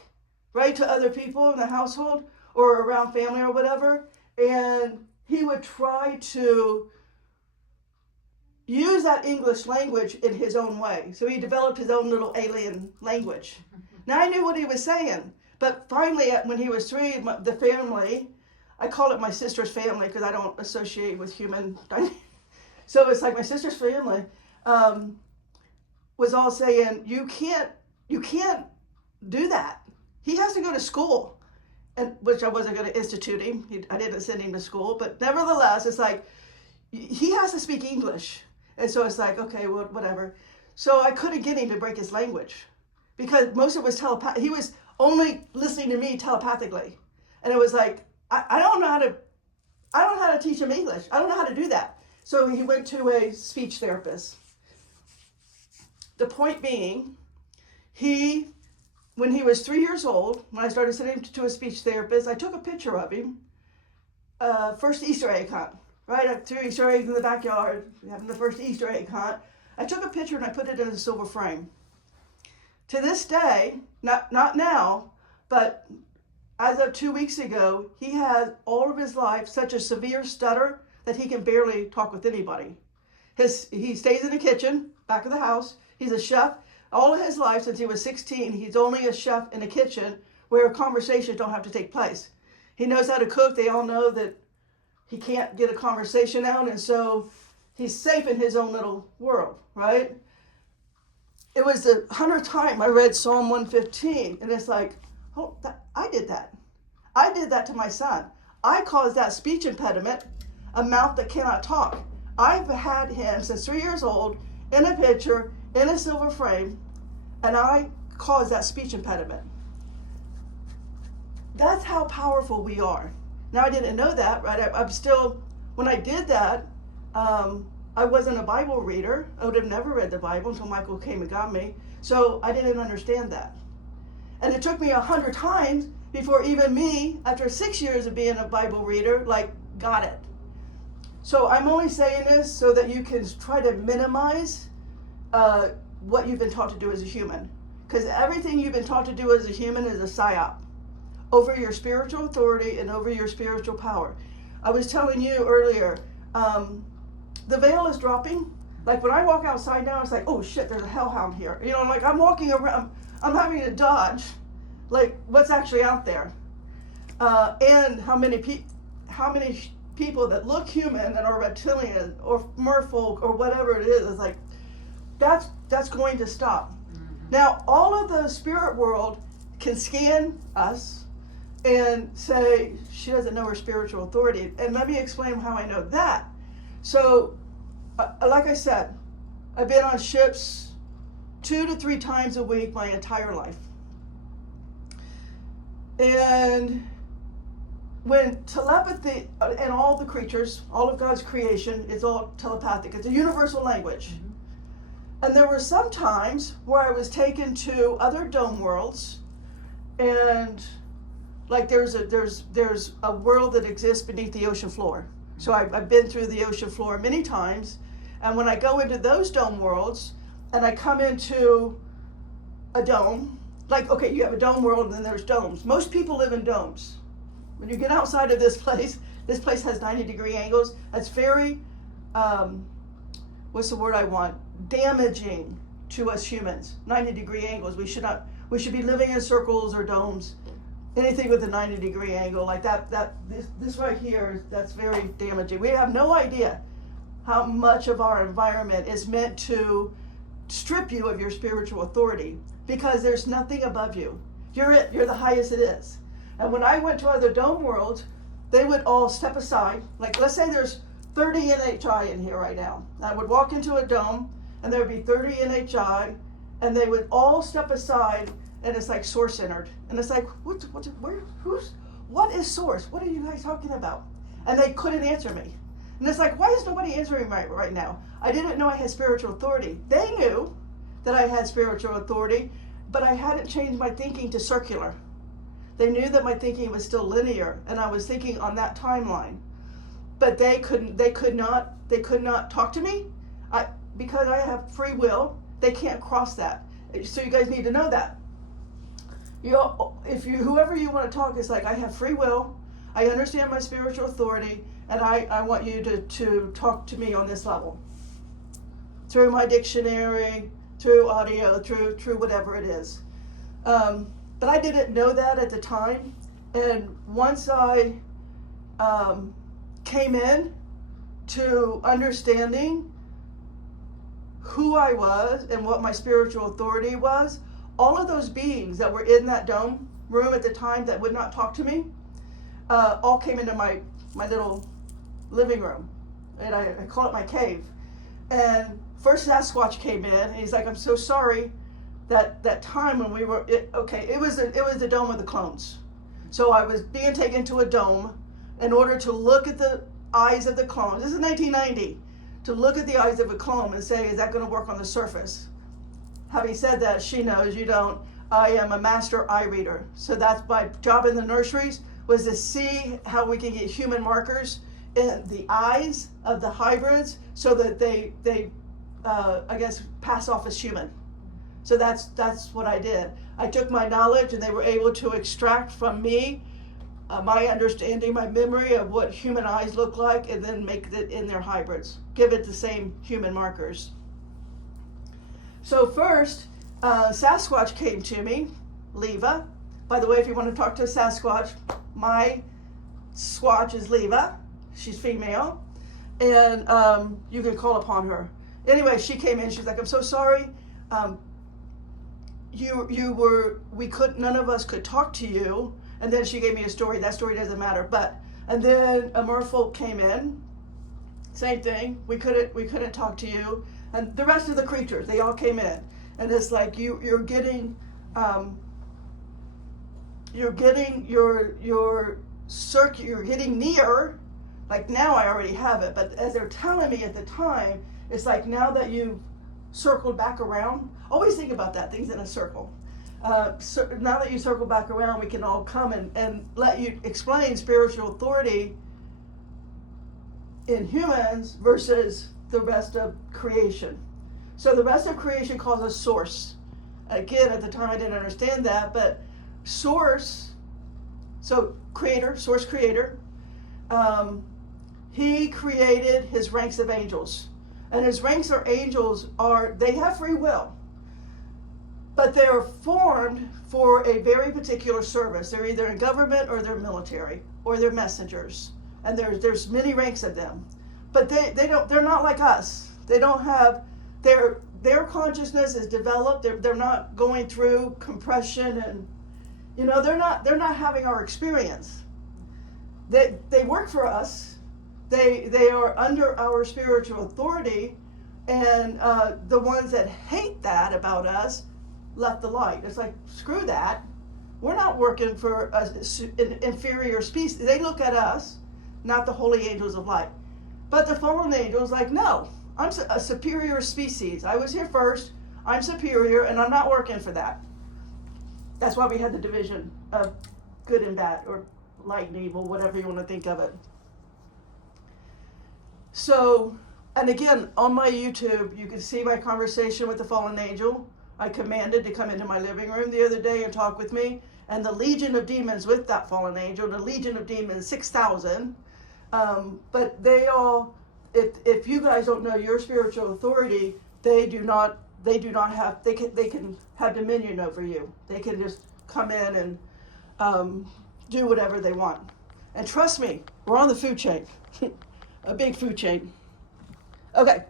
right, to other people in the household or around family or whatever, and he would try to use that English language in his own way. So he developed his own little alien language. Now I knew what he was saying, but finally when he was 3, the family, I call it my sister's family because I don't associate with human dynamics. So it's like my sister's family was all saying, you can't do that. He has to go to school, and which I wasn't going to institute him. I didn't send him to school, but nevertheless, it's like he has to speak English. And so it's like, okay, well, whatever. So I couldn't get him to break his language because most of it was telepathic. He was only listening to me telepathically. And it was like, I don't know how to teach him English. I don't know how to do that. So he went to a speech therapist. The point being, when he was 3 years old, when I started sending him to a speech therapist, I took a picture of him. First Easter egg hunt, right? I threw Easter eggs in the backyard, having the first Easter egg hunt. I took a picture and I put it in a silver frame. To this day, not now, but as of 2 weeks ago, he has all of his life such a severe stutter that he can barely talk with anybody. He stays in the kitchen, back of the house. He's a chef. All of his life, since he was 16, he's only a chef in the kitchen where conversations don't have to take place. He knows how to cook. They all know that he can't get a conversation out, and so he's safe in his own little world, right? It was the 100th time I read Psalm 115, and it's like, oh, I did that. I did that to my son. I caused that speech impediment, a mouth that cannot talk. I've had him since 3 years old in a picture, in a silver frame, and I caused that speech impediment. That's how powerful we are. Now, I didn't know that, right? I'm still, when I did that, I wasn't a Bible reader. I would have never read the Bible until Michael came and got me. So I didn't understand that. And it took me 100 times before even me, after 6 years of being a Bible reader, got it. So I'm only saying this so that you can try to minimize what you've been taught to do as a human. Because everything you've been taught to do as a human is a psyop over your spiritual authority and over your spiritual power. I was telling you earlier, the veil is dropping. Like when I walk outside now, it's like, oh shit, there's a hellhound here. I'm walking around, I'm having to dodge, what's actually out there. And how many people that look human that are reptilian or merfolk or whatever it is like, that's going to stop. Now, all of the spirit world can scan us and say, she doesn't know her spiritual authority. And let me explain how I know that. So, like I said, I've been on ships 2 to 3 times a week my entire life. And when telepathy, and all the creatures, all of God's creation, is all telepathic. It's a universal language. Mm-hmm. And there were some times where I was taken to other dome worlds, and there's a world that exists beneath the ocean floor. So I've been through the ocean floor many times, and when I go into those dome worlds, and I come into a dome, okay, you have a dome world and then there's domes. Most people live in domes. When you get outside of this place has 90-degree angles. That's very, what's the word I want? Damaging to us humans. 90-degree angles. We should be living in circles or domes. Anything with a 90-degree angle like that. This right here, that's very damaging. We have no idea how much of our environment is meant to strip you of your spiritual authority, because there's nothing above you. You're it. You're the highest it is. And when I went to other dome worlds, they would all step aside. Like, let's say there's 30 NHI in here right now. I would walk into a dome, and there would be 30 NHI, and they would all step aside, and it's like source-centered. And it's like, what is source? What are you guys talking about? And they couldn't answer me. And it's like, why is nobody answering me right now? I didn't know I had spiritual authority. They knew that I had spiritual authority, but I hadn't changed my thinking to circular. They knew that my thinking was still linear, and I was thinking on that timeline. But they could not talk to me. Because I have free will, they can't cross that. So you guys need to know that. Whoever you want to talk is like, I have free will, I understand my spiritual authority, and I want you to talk to me on this level. Through my dictionary, through audio, through whatever it is. But I didn't know that at the time. And once I came in to understanding who I was and what my spiritual authority was, all of those beings that were in that dome room at the time that would not talk to me, all came into my little living room. And I call it my cave. And first Sasquatch came in, and he's like, I'm so sorry that time when we were, it was the dome of the clones. So I was being taken to a dome in order to look at the eyes of the clone. This is 1990. To look at the eyes of a clone and say, is that going to work on the surface? Having said that, she knows you don't. I am a master eye reader. So that's my job in the nurseries, was to see how we can get human markers in the eyes of the hybrids so that they I guess, pass off as human. So that's what I did. I took my knowledge, and they were able to extract from me my understanding, my memory of what human eyes look like, and then make it in their hybrids. Give it the same human markers. So first, Sasquatch came to me, Leva. By the way, if you want to talk to a Sasquatch, my Squatch is Leva. She's female, and you can call upon her. Anyway, she came in. She's like, I'm so sorry. None of us could talk to you. And then she gave me a story. That story doesn't matter. And then a merfolk came in. Same thing. We couldn't talk to you. And the rest of the creatures, they all came in. And it's like you're getting you're getting near. Like, now I already have it, but as they're telling me at the time, it's like, now that you've circled back around, always think about that, things in a circle. So now that you circle back around, we can all come and let you explain spiritual authority in humans versus the rest of creation. So the rest of creation calls us source. Again, at the time I didn't understand that, but source, so creator, source creator, he created his ranks of angels. And his ranks of angels they have free will. But they're formed for a very particular service. They're either in government, or they're military, or they're messengers. And there's many ranks of them. But they're not like us. They don't have, their consciousness is developed. They're not going through compression, and they're not having our experience. They work for us. They are under our spiritual authority, and the ones that hate that about us left the light. It's like, screw that. We're not working for an inferior species. They look at us, not the holy angels of light. But the fallen angels, like, no, I'm a superior species. I was here first. I'm superior, and I'm not working for that. That's why we had the division of good and bad, or light and evil, whatever you want to think of it. So, and again, on my YouTube, you can see my conversation with the fallen angel. I commanded to come into my living room the other day and talk with me. And the legion of demons with that fallen angel, the legion of demons, 6,000. But they all, if you guys don't know your spiritual authority, they do not they do not have, they can have dominion over you. They can just come in and do whatever they want. And trust me, we're on the food chain, a big food chain. Okay,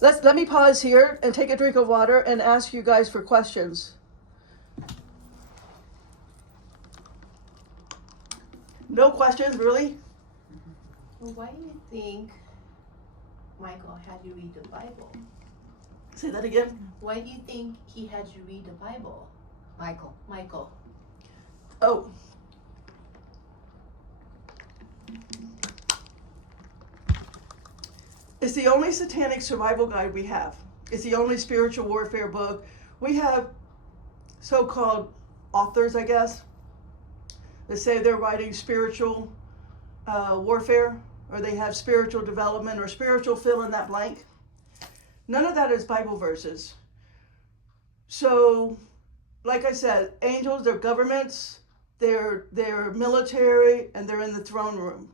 let me pause here and take a drink of water and ask you guys for questions. No questions, really? Well, why do you think Michael had you read the Bible? Say that again. Why do you think he had you read the Bible? Michael. Oh. It's the only satanic survival guide we have. It's the only spiritual warfare book. We have so-called authors, I guess, that say they're writing spiritual warfare, or they have spiritual development, or spiritual fill in that blank. None of that is Bible verses. So, like I said, angels, they're governments, they're military, and they're in the throne room.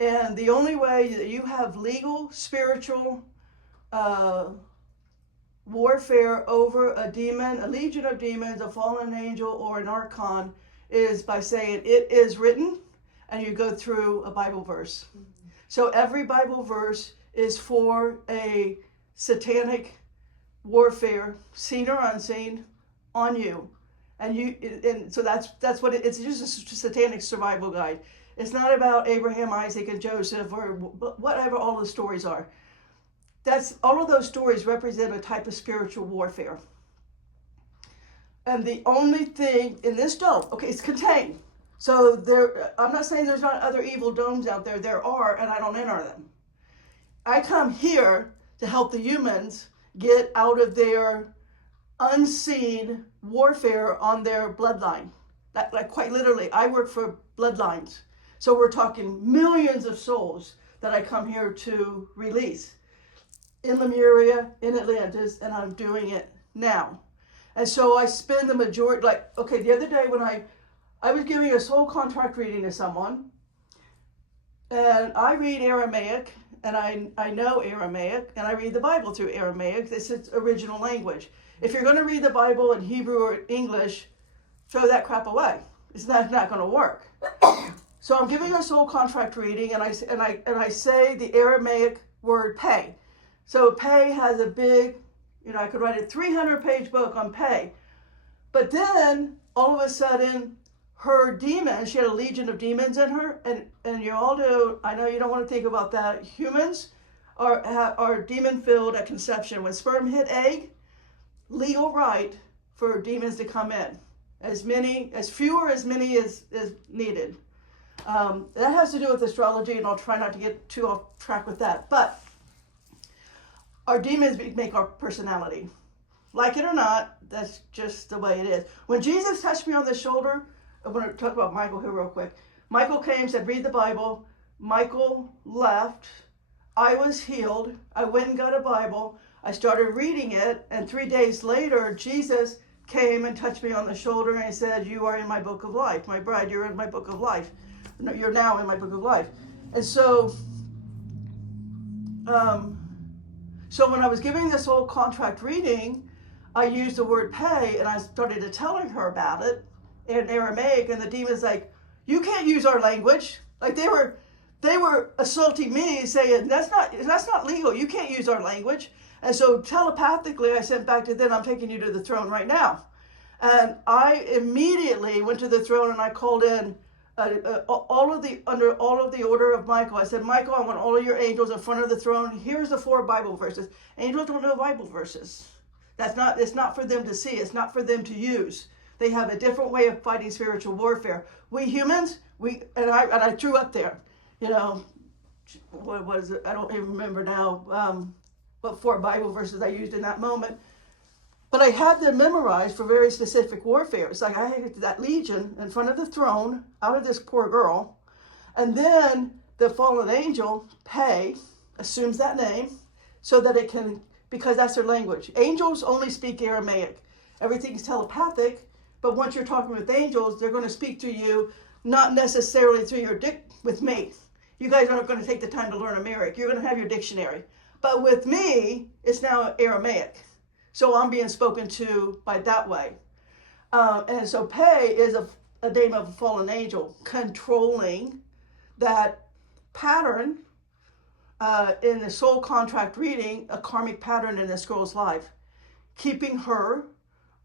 And the only way that you have legal, spiritual warfare over a demon, a legion of demons, a fallen angel, or an archon is by saying, it is written, and you go through a Bible verse. Mm-hmm. So every Bible verse is for a satanic warfare, seen or unseen, on you. And so that's what it's just a satanic survival guide. It's not about Abraham, Isaac, and Joseph, or whatever all the stories are. That's all of those stories represent a type of spiritual warfare. And the only thing in this dome, okay, it's contained. So I'm not saying there's not other evil domes out there. There are, and I don't enter them. I come here to help the humans get out of their unseen warfare on their bloodline. Like quite literally, I work for bloodlines. So we're talking millions of souls that I come here to release in Lemuria, in Atlantis, and I'm doing it now. And so I spend the majority, the other day when I was giving a soul contract reading to someone, and I read Aramaic, and I know Aramaic, and I read the Bible through Aramaic. It's its original language. If you're going to read the Bible in Hebrew or English, throw that crap away. It's not going to work. So I'm giving a soul contract reading, and I say the Aramaic word pay. So pay has a big, I could write a 300-page book on pay. But then all of a sudden, her demon, she had a legion of demons in her, and you all do, I know you don't want to think about that. Humans are demon-filled at conception. When sperm hit egg, legal right for demons to come in. As many as needed. That has to do with astrology, and I'll try not to get too off track with that. But our demons make our personality. Like it or not, that's just the way it is. When Jesus touched me on the shoulder, I'm going to talk about Michael here real quick. Michael came, said, read the Bible. Michael left. I was healed. I went and got a Bible. I started reading it, and 3 days later, Jesus came and touched me on the shoulder, and he said, you are in my book of life. My bride, you're in my book of life. No, you're now in my book of life. And so, so when I was giving this whole contract reading, I used the word pay, and I started telling her about it in Aramaic, and the demon's like, you can't use our language. Like they were assaulting me, saying, that's not legal. You can't use our language. And so telepathically, I sent back to them, I'm taking you to the throne right now. And I immediately went to the throne, and I called in under all of the order of Michael. I said, Michael, I want all of your angels in front of the throne. Here's the 4 Bible verses. Angels don't know Bible verses. It's not for them to see. It's not for them to use. They have a different way of fighting spiritual warfare. We humans, I threw up there, what was it? I don't even remember now what 4 Bible verses I used in that moment. But I had them memorized for very specific warfare. It's like I had that legion in front of the throne, out of this poor girl. And then the fallen angel, Pei, assumes that name so that it can, because that's their language. Angels only speak Aramaic. Everything's telepathic, but once you're talking with angels, they're going to speak to you, not necessarily through your with me. You guys aren't going to take the time to learn Aramaic. You're going to have your dictionary. But with me, it's now Aramaic. So I'm being spoken to by that way. And so Pe is a name of a fallen angel controlling that pattern in the soul contract reading, a karmic pattern in this girl's life, keeping her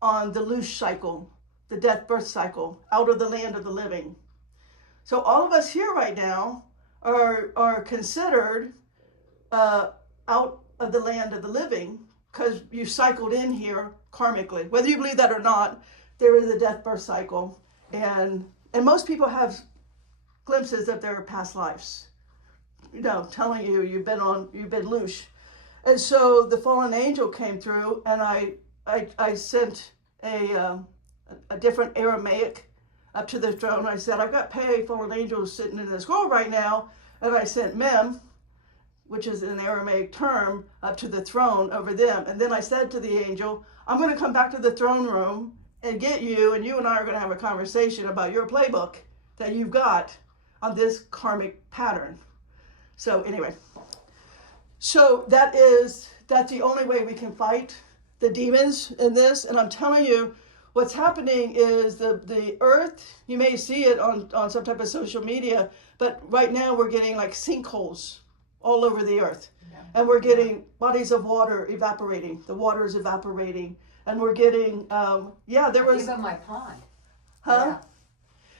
on the loose cycle, the death birth cycle, out of the land of the living. So all of us here right now are considered out of the land of the living because you cycled in here karmically. Whether you believe that or not, there is a death birth cycle, and most people have glimpses of their past lives. You know, telling you you've been loose. And so the fallen angel came through, and I sent a different Aramaic up to the throne. I said, I've got Pe, fallen angels, sitting in this scroll right now. And I sent Mem, which is an Aramaic term, up to the throne over them. And then I said to the angel, I'm going to come back to the throne room and get you, and you and I are going to have a conversation about your playbook that you've got on this karmic pattern. So anyway, so that's the only way we can fight the demons in this. And I'm telling you, what's happening is the earth, you may see it on some type of social media, but right now we're getting like sinkholes all over the earth. Yeah. And we're getting bodies of water evaporating. The water is evaporating. And we're getting, there was... Even my pond. Huh?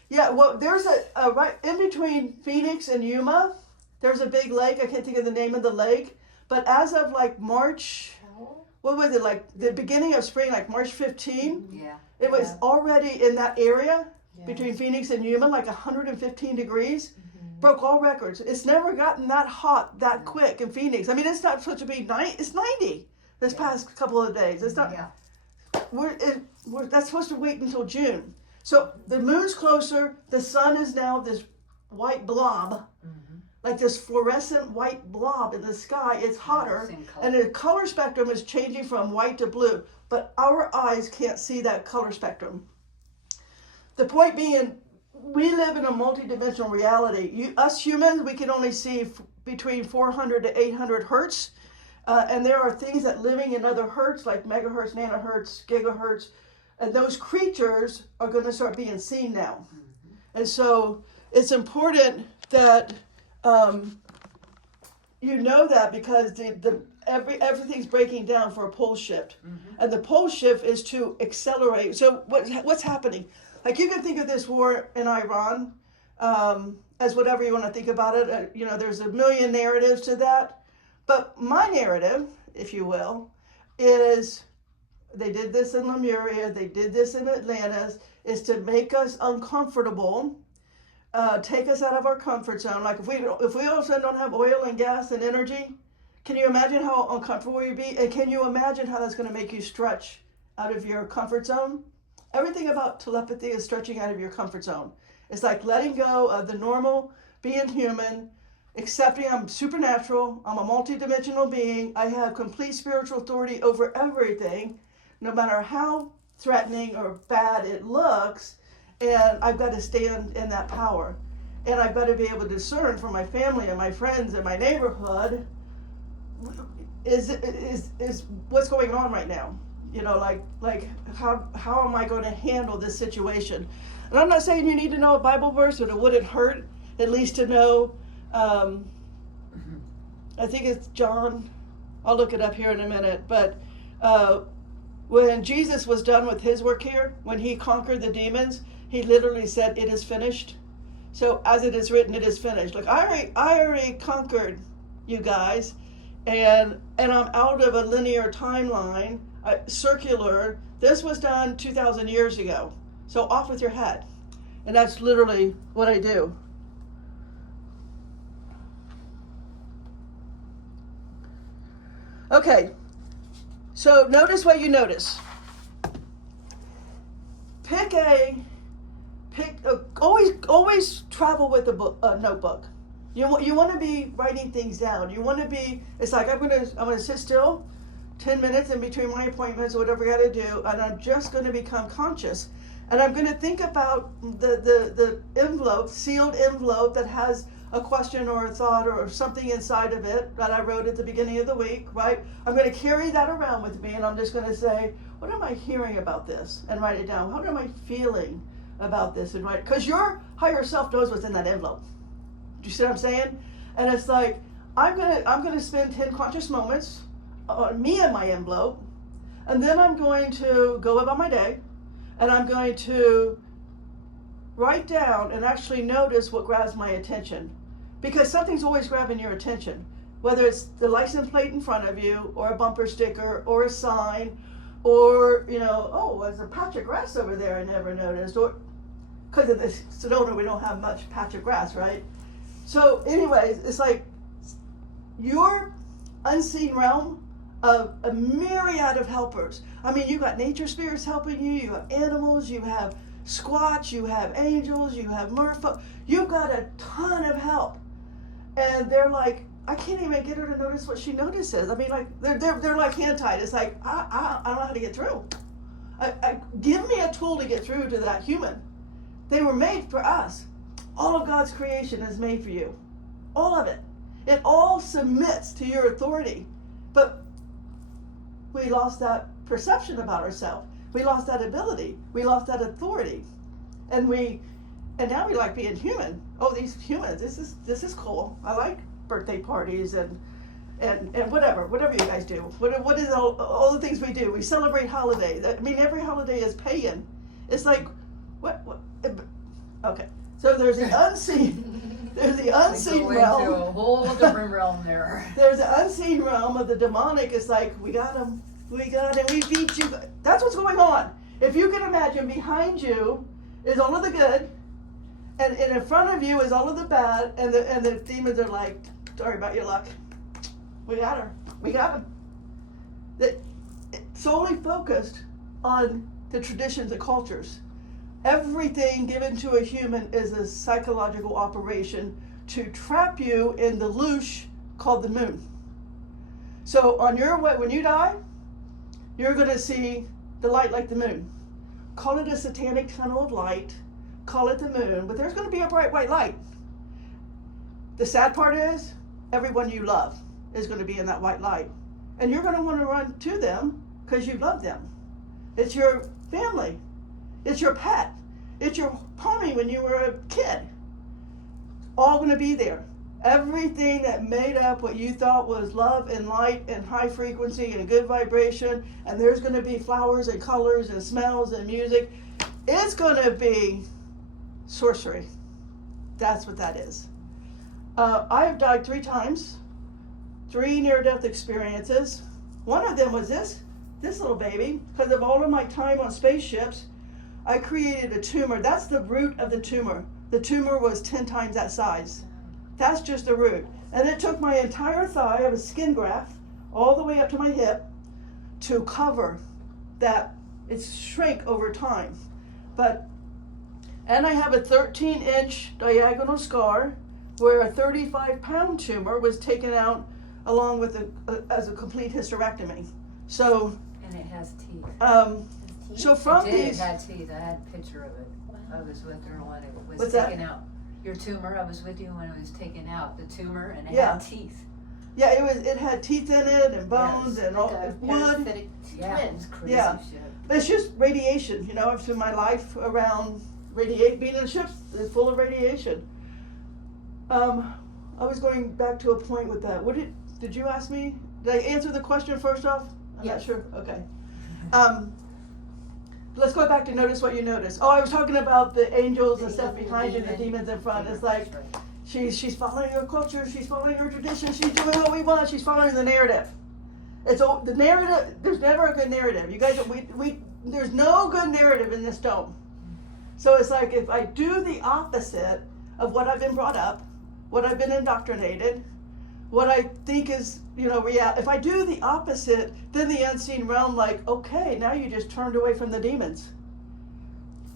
Yeah, well, there's a right in between Phoenix and Yuma, there's a big lake. I can't think of the name of the lake. But as of like March, what was it, like the beginning of spring, like March 15? Yeah. It was already in that area between Phoenix and Yuma, like 115 degrees. Mm-hmm. Broke all records. It's never gotten that hot that quick in Phoenix. I mean, it's not supposed to be it's 90 this past couple of days. It's not. Yeah. That's supposed to wait until June. So the moon's closer. The sun is now this white blob, like this fluorescent white blob in the sky. It's hotter, and the color spectrum is changing from white to blue. But our eyes can't see that color spectrum. The point being, we live in a multidimensional reality. Us humans, we can only see between 400 to 800 hertz. And there are things that living in other hertz, like megahertz, nanohertz, gigahertz, and those creatures are going to start being seen now. Mm-hmm. And so it's important that you know that, because everything's breaking down for a pole shift. Mm-hmm. And the pole shift is to accelerate. So what's happening? Like, you can think of this war in Iran as whatever you want to think about it. There's a million narratives to that. But my narrative, if you will, is they did this in Lemuria, they did this in Atlantis, is to make us uncomfortable, take us out of our comfort zone. Like if we all of a sudden don't have oil and gas and energy, can you imagine how uncomfortable you'd be? And can you imagine how that's going to make you stretch out of your comfort zone? Everything about telepathy is stretching out of your comfort zone. It's like letting go of the normal, being human, accepting I'm supernatural, I'm a multidimensional being, I have complete spiritual authority over everything, no matter how threatening or bad it looks, and I've got to stand in that power. And I've got to be able to discern from my family and my friends and my neighborhood is what's going on right now. Like how am I going to handle this situation? And I'm not saying you need to know a Bible verse, but it wouldn't hurt at least to know. I think it's John. I'll look it up here in a minute. But when Jesus was done with his work here, when he conquered the demons, he literally said, "It is finished." So as it is written, it is finished. Like I already conquered you guys, and I'm out of a linear timeline, circular. This was done 2,000 years ago. So off with your head. And that's literally what I do. Okay, so notice what you notice. Always travel with a notebook. You want to be writing things down. You want to be. It's like I'm gonna sit still, 10 minutes in between my appointments or whatever I got to do, and I'm just going to become conscious, and I'm going to think about the envelope, sealed envelope that has a question or a thought or something inside of it that I wrote at the beginning of the week, right? I'm going to carry that around with me, and I'm just going to say, what am I hearing about this? And write it down. What am I feeling about this? And write, because your higher self knows what's in that envelope. Do you see what I'm saying? And it's like, I'm gonna spend 10 conscious moments on me and my envelope, and then I'm going to go about my day, and I'm going to write down and actually notice what grabs my attention, because something's always grabbing your attention, whether it's the license plate in front of you, or a bumper sticker, or a sign, or oh, there's a patch of grass over there I never noticed, or because of this Sedona we don't have much patch of grass, right? So anyways, it's like your unseen realm of a myriad of helpers. I mean, you got nature spirits helping you, you have animals, you have squatch, you have angels, you have merfolk, you've got a ton of help. And they're like, I can't even get her to notice what she notices. I mean, like, they're like hand tied. It's like, I don't know how to get through. Give me a tool to get through to that human. They were made for us. All of God's creation is made for you. All of it. It all submits to your authority. But we lost that perception about ourselves. We lost that ability. We lost that authority. And now we like being human. Oh, these humans, this is cool. I like birthday parties and whatever you guys do. What is all the things we do? We celebrate holidays. I mean, every holiday is pagan. It's like, what? Okay. So there's the unseen. There's the unseen realm. Into a whole different realm there. There's the unseen realm of the demonic. It's like, we got him, we beat you. That's what's going on. If you can imagine, behind you is all of the good, and in front of you is all of the bad, and the demons are like, sorry about your luck. We got her. We got him. It's solely focused on the traditions and cultures. Everything given to a human is a psychological operation to trap you in the loosh called the moon. So on your way, when you die, you're going to see the light like the moon. Call it a satanic tunnel of light. Call it the moon. But there's going to be a bright white light. The sad part is, everyone you love is going to be in that white light. And you're going to want to run to them because you love them. It's your family. It's your pet. It's your mommy when you were a kid. All going to be there. Everything that made up what you thought was love and light and high frequency and good vibration, and there's going to be flowers and colors and smells and music. It's going to be sorcery. That's what that is. I have died 3 times, 3 near-death experiences. One of them was this little baby. Because of all of my time on spaceships, I created a tumor. That's the root of the tumor. The tumor was 10 times that size. That's just the root. And it took my entire thigh, I have a skin graft, all the way up to my hip to cover that. It's shrink over time. And I have a 13-inch diagonal scar where a 35-pound tumor was taken out along with as a complete hysterectomy. So. And it has teeth. So from It had teeth. I had a picture of it. I was with her when it was What's taken that? out. Your tumor, I was with you when it was taken out. The tumor, and it Yeah. had teeth. Yeah, it had teeth in it and bones and all Like a wood. parasitic Yeah, it twin. was crazy Yeah. shit. But it's just radiation, through my life around being in ships is full of radiation. I was going back to a point with that. Did you ask me? Did I answer the question first off? I'm not Yes. sure. Okay. Let's go back to notice what you notice. Oh, I was talking about the angels and stuff behind you, the demons in front. It's like she's following your culture, she's following your tradition, she's doing what we want, she's following the narrative. The narrative. There's never a good narrative. You guys, there's no good narrative in this dome. So it's like if I do the opposite of what I've been brought up, what I've been indoctrinated, what I think is, if I do the opposite, then the unseen realm, like, okay, now you just turned away from the demons.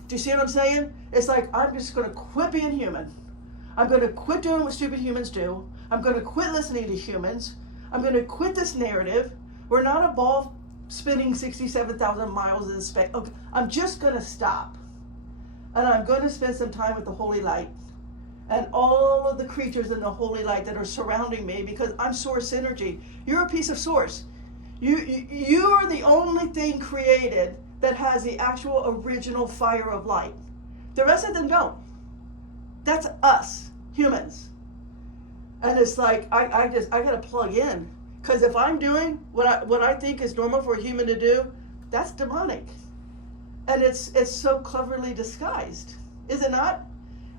Do you see what I'm saying? It's like, I'm just going to quit being human. I'm going to quit doing what stupid humans do. I'm going to quit listening to humans. I'm going to quit this narrative. We're not a ball spinning 67,000 miles in space. Okay, I'm just going to stop. And I'm going to spend some time with the holy light. and all of the creatures in the holy light that are surrounding me, because I'm source energy. You're a piece of source. You are the only thing created that has the actual original fire of light. The rest of them don't. That's us, humans. And it's like, I gotta plug in. Because if I'm doing what I think is normal for a human to do, that's demonic. And it's so cleverly disguised, is it not?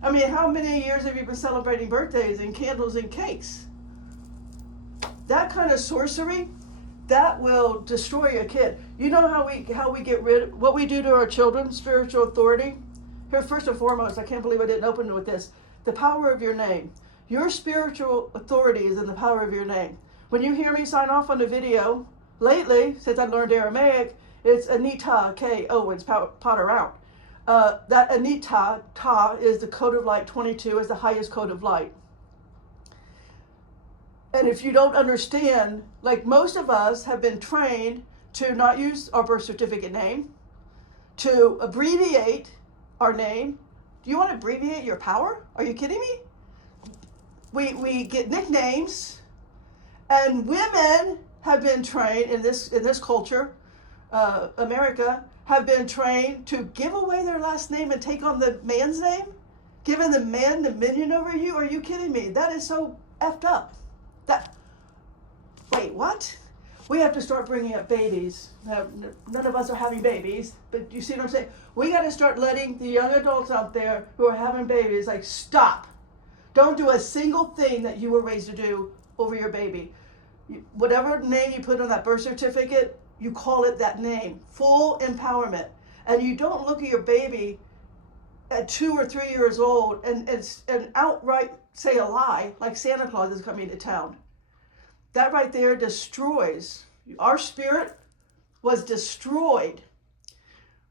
I mean, how many years have you been celebrating birthdays and candles and cakes? That kind of sorcery, that will destroy a kid. You know how we get rid, what we do to our children, spiritual authority? Here, first and foremost, I can't believe I didn't open with this. The power of your name. Your spiritual authority is in the power of your name. When you hear me sign off on the video, lately, since I learned Aramaic, it's Anita, K-O, it's Potter out. That Anita, Ta, is the code of light 22, is the highest code of light. And if you don't understand, like most of us have been trained to not use our birth certificate name, to abbreviate our name. Do you want to abbreviate your power? Are you kidding me? We get nicknames, and women have been trained in this culture, America, have been trained to give away their last name and take on the man's name, giving the man dominion over you. Are you kidding me? That is so effed up. Wait, what? We have to start bringing up babies. None of us are having babies, but you see what I'm saying? We got to start letting the young adults out there who are having babies, like, stop. Don't do a single thing that you were raised to do over your baby. Whatever name you put on that birth certificate, you call it that name. Full empowerment. And you don't look at your baby at 2 or 3 years old and outright say a lie, like Santa Claus is coming to town. That right there destroys. Our spirit was destroyed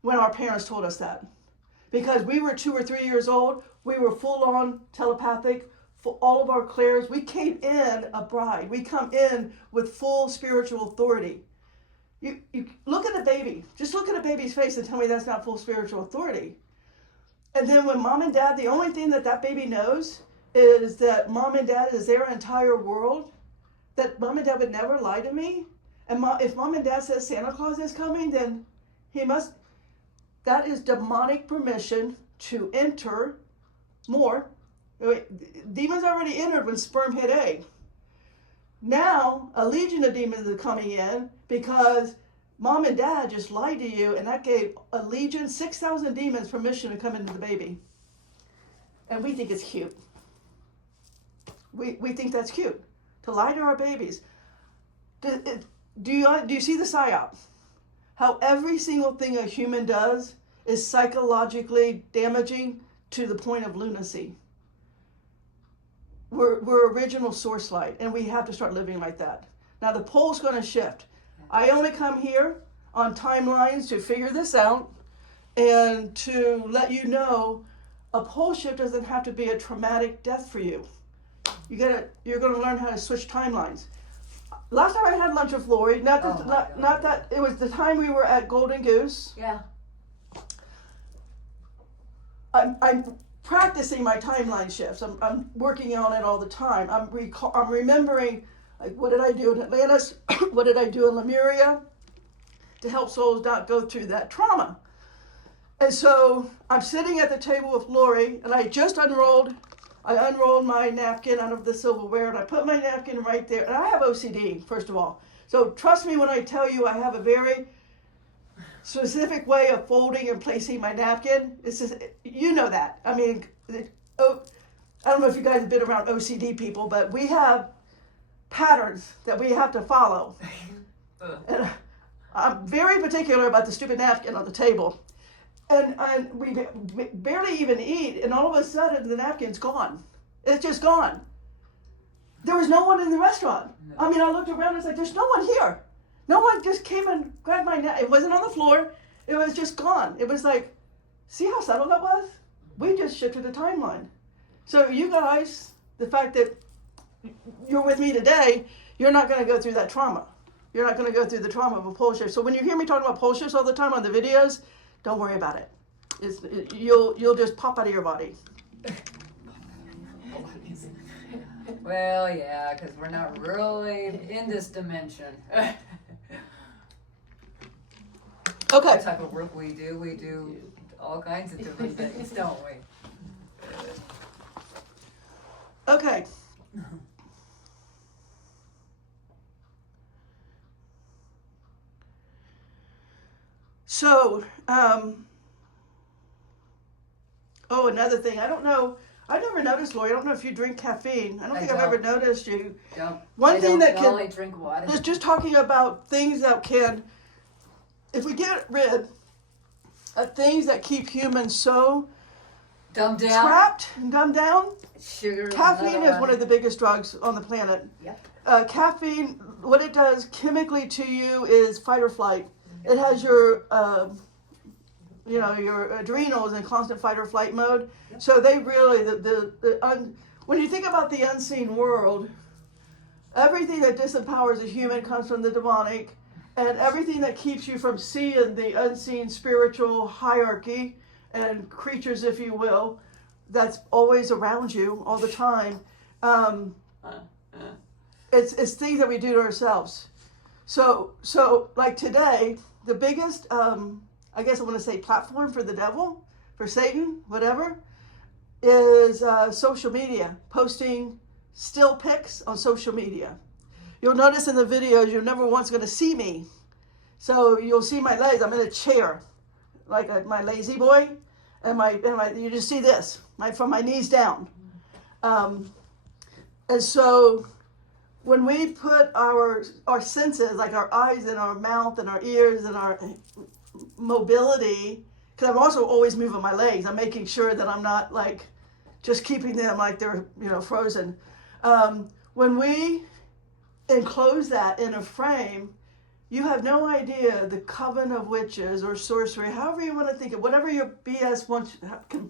when our parents told us that. Because we were 2 or 3 years old, we were full on telepathic, for all of our clairs. We came in a bride. We come in with full spiritual authority. You look at a baby. Just look at a baby's face and tell me that's not full spiritual authority. And then when mom and dad, the only thing that baby knows is that mom and dad is their entire world, that mom and dad would never lie to me. And if mom and dad says Santa Claus is coming, then he must. That is demonic permission to enter more. Demons already entered when sperm hit egg. Now, a legion of demons are coming in because mom and dad just lied to you, and that gave a legion, 6,000 demons, permission to come into the baby. And we think it's cute. We think that's cute, to lie to our babies. Do you see the psyop? How every single thing a human does is psychologically damaging to the point of lunacy. We're original source light, and we have to start living like that. Now the pole's going to shift. I only come here on timelines to figure this out and to let you know a pole shift doesn't have to be a traumatic death for you. You're going to learn how to switch timelines. Last time I had lunch with Lori, not that it was the time we were at Golden Goose. Yeah. I'm practicing my timeline shifts. I'm working on it all the time. I'm remembering, like, what did I do in Atlantis? What did I do in Lemuria to help souls not go through that trauma? And so I'm sitting at the table with Lori, and I unrolled my napkin out of the silverware, and I put my napkin right there. And I have OCD, first of all. So trust me when I tell you I have a very specific way of folding and placing my napkin. It's just, you know that. I mean, I don't know if you guys have been around OCD people, but we have patterns that we have to follow. And I'm very particular about the stupid napkin on the table. And we barely even eat, and all of a sudden the napkin's gone. It's just gone. There was no one in the restaurant. No. I mean, I looked around and it's like, there's no one here. No one just came and grabbed my napkin. It wasn't on the floor. It was just gone. It was like, see how subtle that was? We just shifted the timeline. So you guys, the fact that you're with me today, you're not going to go through that trauma. You're not going to go through the trauma of a pole shift. So when you hear me talking about pole shifts all the time on the videos, don't worry about it. You'll just pop out of your body. Well, yeah, because we're not really in this dimension. Okay. What type of work we do all kinds of different things, don't we? Okay. So, oh, another thing. I don't know. I never noticed, Lori. I don't know if you drink caffeine. I don't think I've ever noticed you. Don't. One thing that I can. only drink water. Just talking about things that can. If we get rid of things that keep humans so Dumbed down. trapped and dumbed down, Sugar. caffeine is one of the biggest drugs on the planet. Yep. Caffeine, what it does chemically to you is fight or flight. It has your, your adrenals in constant fight or flight mode. Yep. So they really, when you think about the unseen world, everything that disempowers a human comes from the demonic, and everything that keeps you from seeing the unseen spiritual hierarchy and creatures, if you will, that's always around you all the time. It's things that we do to ourselves. So like today, the biggest, I guess I want to say platform for the devil, for Satan, whatever, is social media, posting still pics on social media. You'll notice in the videos, you're never once going to see me. So you'll see my legs. I'm in a chair, like my lazy boy, and my you just see this, from my knees down. And so when we put our senses, like our eyes and our mouth and our ears and our mobility, because I'm also always moving my legs. I'm making sure that I'm not like just keeping them like they're frozen. When we enclose that in a frame, you have no idea the coven of witches or sorcery, however you want to think of, whatever your BS wants, can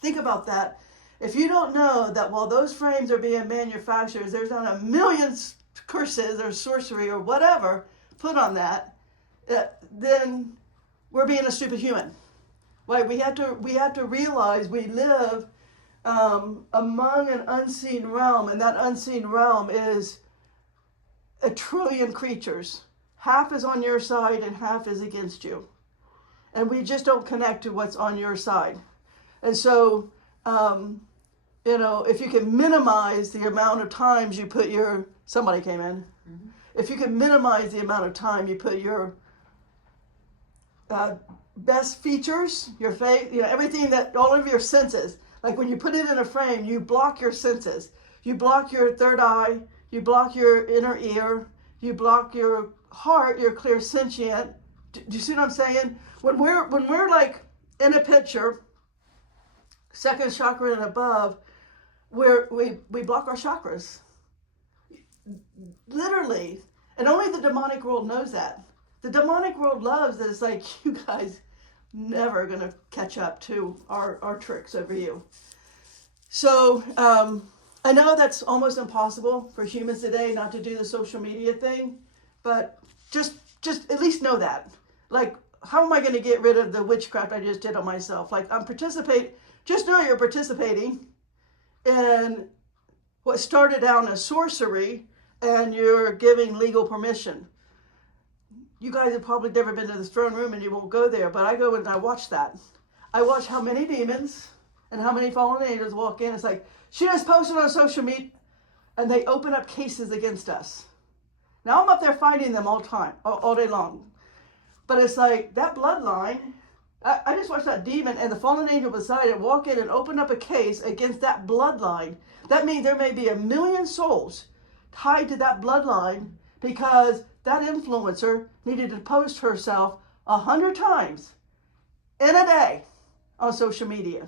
think about that. If you don't know that while those frames are being manufactured, there's not a million curses or sorcery or whatever put on that, then we're being a stupid human. Right? We have to realize we live among an unseen realm, and that unseen realm is 1 trillion creatures. Half is on your side and half is against you. And we just don't connect to what's on your side. And so, if you can minimize the amount of times you put somebody came in. Mm-hmm. If you can minimize the amount of time you put your best features, your face, everything all of your senses. Like when you put it in a frame, you block your senses. You block your third eye, you block your inner ear, you block your heart, your clear sentient. Do you see what I'm saying? When we're like in a picture, second chakra and above, we block our chakras. Literally. And only the demonic world knows that. The demonic world loves that it's like, you guys never going to catch up to our tricks over you. So I know that's almost impossible for humans today not to do the social media thing, but just at least know that. Like, how am I going to get rid of the witchcraft I just did on myself? Like, just know you're participating in what started out as sorcery, and you're giving legal permission. You guys have probably never been to the throne room and you won't go there, but I go and I watch that. I watch how many demons and how many fallen angels walk in. It's like, she just posted on social media, and they open up cases against us. Now I'm up there fighting them all day long. But it's like, that bloodline, I just watched that demon and the fallen angel beside it walk in and open up a case against that bloodline. That means there may be 1 million souls tied to that bloodline because that influencer needed to post herself 100 times in a day on social media.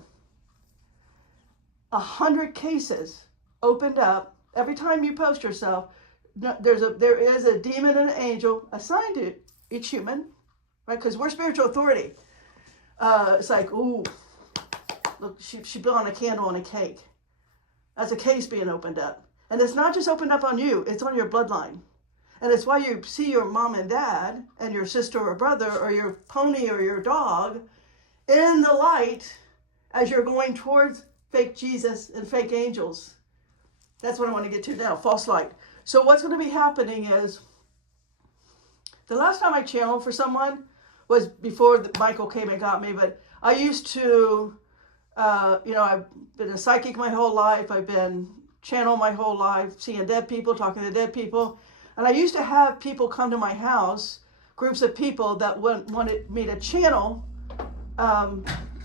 100 cases opened up. Every time you post yourself, there is a demon and an angel assigned to each human, right? Because we're spiritual authority. It's like, ooh, look, she blew on a candle on a cake. That's a case being opened up. And it's not just opened up on you, it's on your bloodline. And it's why you see your mom and dad and your sister or brother or your pony or your dog in the light as you're going towards fake Jesus and fake angels. That's what I want to get to now, false light. So what's going to be happening is, the last time I channeled for someone was before Michael came and got me, but I used to, I've been a psychic my whole life. I've been channel my whole life, seeing dead people, talking to dead people. And I used to have people come to my house, groups of people that wanted me to channel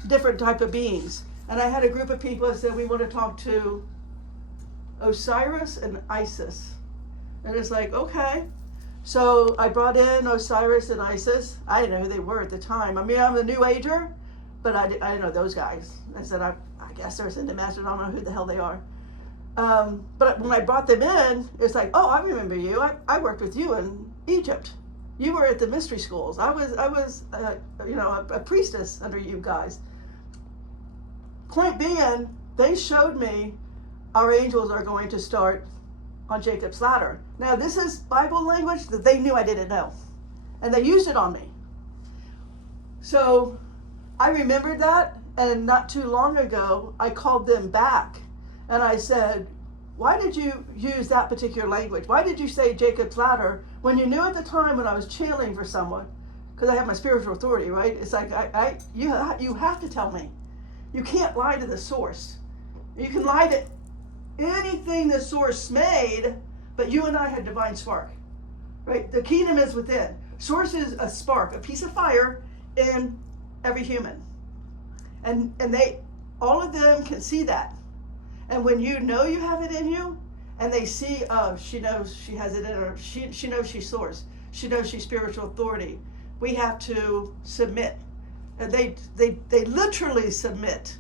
different type of beings. And I had a group of people that said, we want to talk to Osiris and Isis. And it's like, okay. So I brought in Osiris and Isis. I didn't know who they were at the time. I mean, I'm a New Ager, but I didn't know those guys. I said, I guess they're Ascended Masters. I don't know who the hell they are. But when I brought them in, it's like, oh, I remember you. I worked with you in Egypt. You were at the mystery schools. I was a priestess under you guys. Point being, they showed me our angels are going to start on Jacob's ladder. Now, this is Bible language that they knew I didn't know, and they used it on me. So I remembered that, and not too long ago, I called them back, and I said, why did you use that particular language? Why did you say Jacob's ladder when you knew at the time when I was channeling for someone? Because I have my spiritual authority, right? It's like, you have to tell me. You can't lie to the source. You can lie to anything the source made, but you and I had divine spark, right? The kingdom is within. Source is a spark, a piece of fire in every human. And they, all of them can see that. And when you know you have it in you, and they see, oh, she knows she has it in her, she knows she's source. She knows she's spiritual authority. We have to submit. And they literally submit.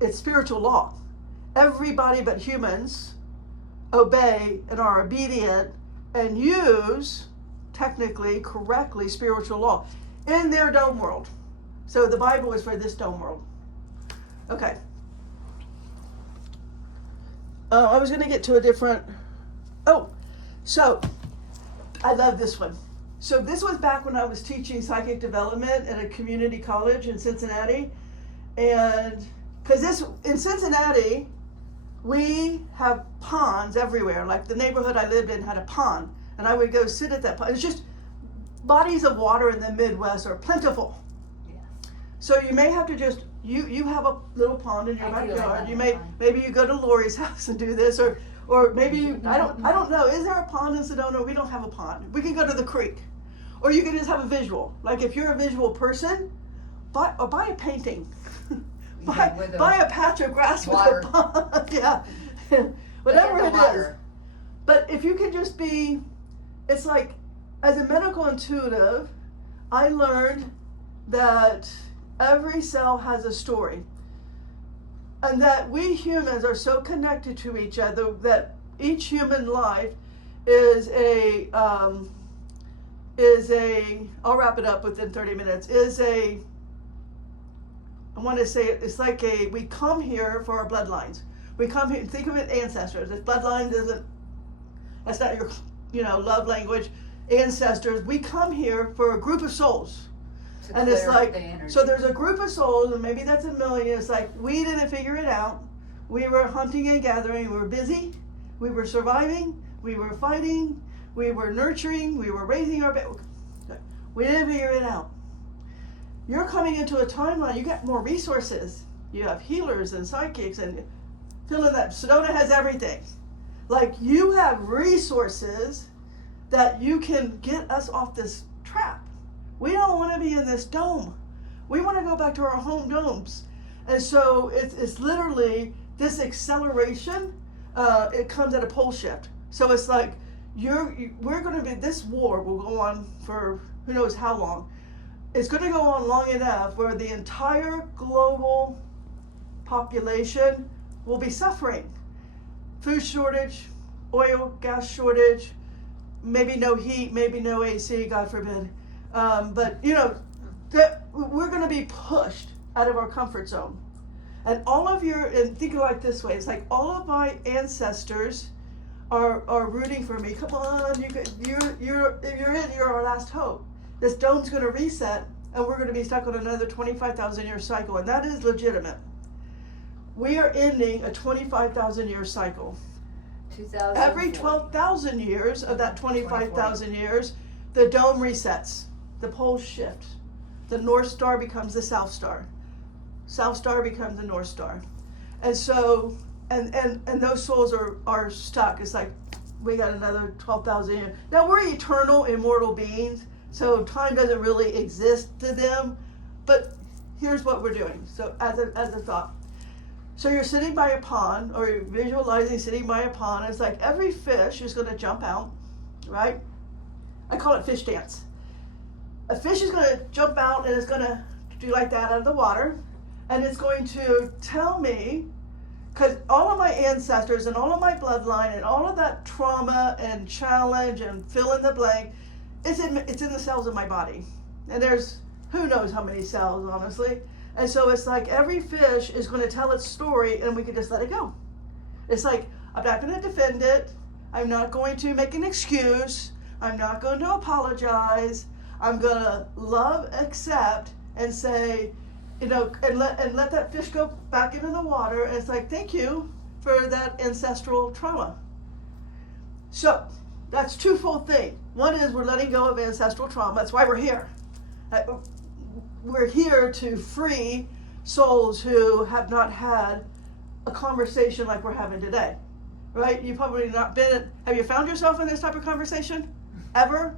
It's spiritual law. Everybody but humans obey and are obedient and use, technically, correctly, spiritual law in their dome world. So the Bible is for this dome world. Okay. I was going to get to a different... so I love this one. So this was back when I was teaching psychic development at a community college in Cincinnati. And because in Cincinnati, we have ponds everywhere. Like the neighborhood I lived in had a pond. And I would go sit at that pond. It's just bodies of water in the Midwest are plentiful. Yeah. So you may have to just, you have a little pond in your backyard. Maybe you go to Lori's house and do this, or maybe you, I don't know. Is there a pond in Sedona? We don't have a pond. We can go to the creek. Or you can just have a visual. Like if you're a visual person, buy a painting. buy a patch of grass water. with a pond. Yeah. Whatever it is. But if you can just be, it's like, as a medical intuitive, I learned that every cell has a story. And that we humans are so connected to each other that each human life is I'll wrap it up within 30 minutes, I want to say it's like we come here for our bloodlines. We come here, think of it ancestors. If bloodline that's not your, love language, ancestors, we come here for a group of souls. And it's like, so there's a group of souls, and maybe that's 1 million. It's like, we didn't figure it out. We were hunting and gathering. We were busy. We were surviving. We were fighting. We were nurturing. We were raising our baby. We didn't figure it out. You're coming into a timeline. You got more resources. You have healers and psychics and feeling that Sedona has everything. Like, you have resources that you can get us off this trap. We don't want to be in this dome. We want to go back to our home domes. And so it's literally this acceleration. It comes at a pole shift. So it's like we're going to be, this war will go on for who knows how long. It's going to go on long enough where the entire global population will be suffering. Food shortage, oil, gas shortage, maybe no heat, maybe no AC, God forbid. But we're going to be pushed out of our comfort zone. And and think of it like this way, it's like all of my ancestors are rooting for me. Come on, you're our last hope. This dome's going to reset, and we're going to be stuck on another 25,000 year cycle, and that is legitimate. we are ending a 25,000 year cycle. 2000. Every 12,000 years of that 25,000 years, the dome resets, the poles shift. The North Star becomes the South Star. South Star becomes the North Star. And so, and those souls are stuck. It's like, we got another 12,000 years. Now, we're eternal, immortal beings, so time doesn't really exist to them. But here's what we're doing. So, as a thought. So you're sitting by a pond, or you're visualizing sitting by a pond. It's like every fish is going to jump out, right? I call it fish dance. A fish is going to jump out and it's going to do like that out of the water. And it's going to tell me, because all of my ancestors and all of my bloodline and all of that trauma and challenge and fill in the blank, it's in the cells of my body. And there's who knows how many cells, honestly. And so it's like every fish is going to tell its story and we can just let it go. It's like, I'm not going to defend it. I'm not going to make an excuse. I'm not going to apologize. I'm going to love, accept, and say, and let that fish go back into the water. And it's like, thank you for that ancestral trauma. So that's twofold thing. One is we're letting go of ancestral trauma. That's why we're here. We're here to free souls who have not had a conversation like we're having today, right? You've probably not been, have you found yourself in this type of conversation ever?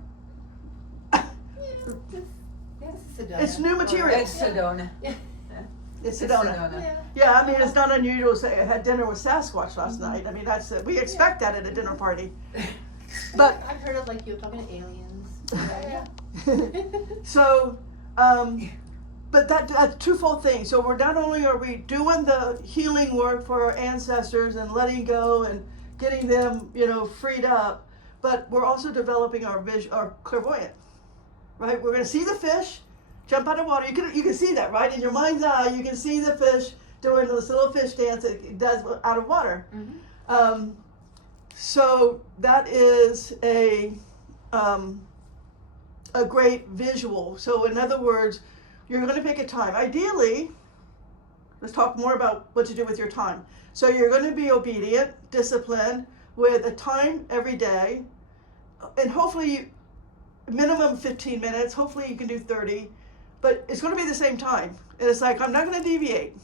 It's new material. It's Sedona. It's Sedona. Yeah, I mean, it's not unusual to say I had dinner with Sasquatch last night. I mean, we expect that at a dinner party. But I've heard of like you talking to aliens. So, but that's twofold thing. So we're not only are we doing the healing work for our ancestors and letting go and getting them, freed up, but we're also developing our clairvoyant, right? We're going to see the fish jump out of water. You can see that, right? In your mind's eye, you can see the fish doing this little fish dance that it does out of water. Mm-hmm. So that is a great visual. So in other words, you're going to pick a time. Ideally, let's talk more about what to do with your time. So you're going to be obedient, disciplined, with a time every day, and hopefully minimum 15 minutes. Hopefully you can do 30, but it's going to be the same time. And it's like, I'm not going to deviate.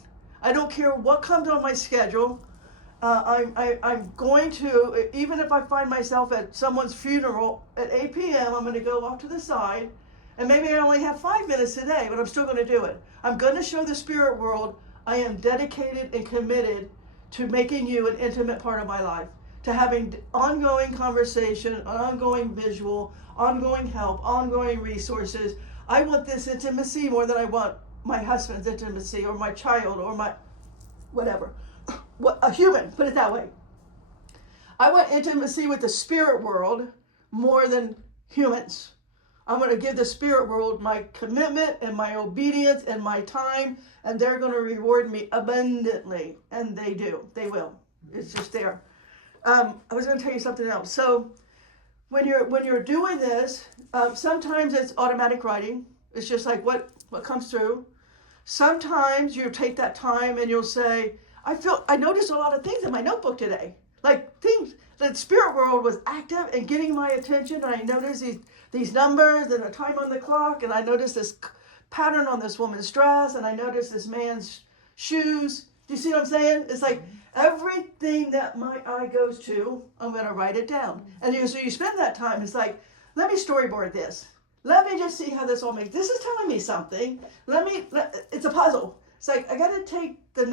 I don't care what comes on my schedule. I'm going to, even if I find myself at someone's funeral at 8 p.m., I'm going to go off to the side, and maybe I only have 5 minutes today, but I'm still going to do it. I'm going to show the spirit world I am dedicated and committed to making you an intimate part of my life, to having ongoing conversation, ongoing visual, ongoing help, ongoing resources. I want this intimacy more than I want my husband's intimacy or my child or my whatever. A human, put it that way. I want intimacy with the spirit world more than humans. I'm going to give the spirit world my commitment and my obedience and my time, and they're going to reward me abundantly. And they do. They will. It's just there. I was going to tell you something else. So when you're doing this, sometimes it's automatic writing. It's just like what comes through. Sometimes you take that time and you'll say, I noticed a lot of things in my notebook today. Like things, the spirit world was active and getting my attention. And I noticed these numbers and a time on the clock. And I noticed this pattern on this woman's dress. And I noticed this man's shoes. Do you see what I'm saying? It's like everything that my eye goes to, I'm going to write it down. And so you spend that time. It's like, let me storyboard this. Let me just see how this all makes. This is telling me something. It's a puzzle. It's like, I got to take the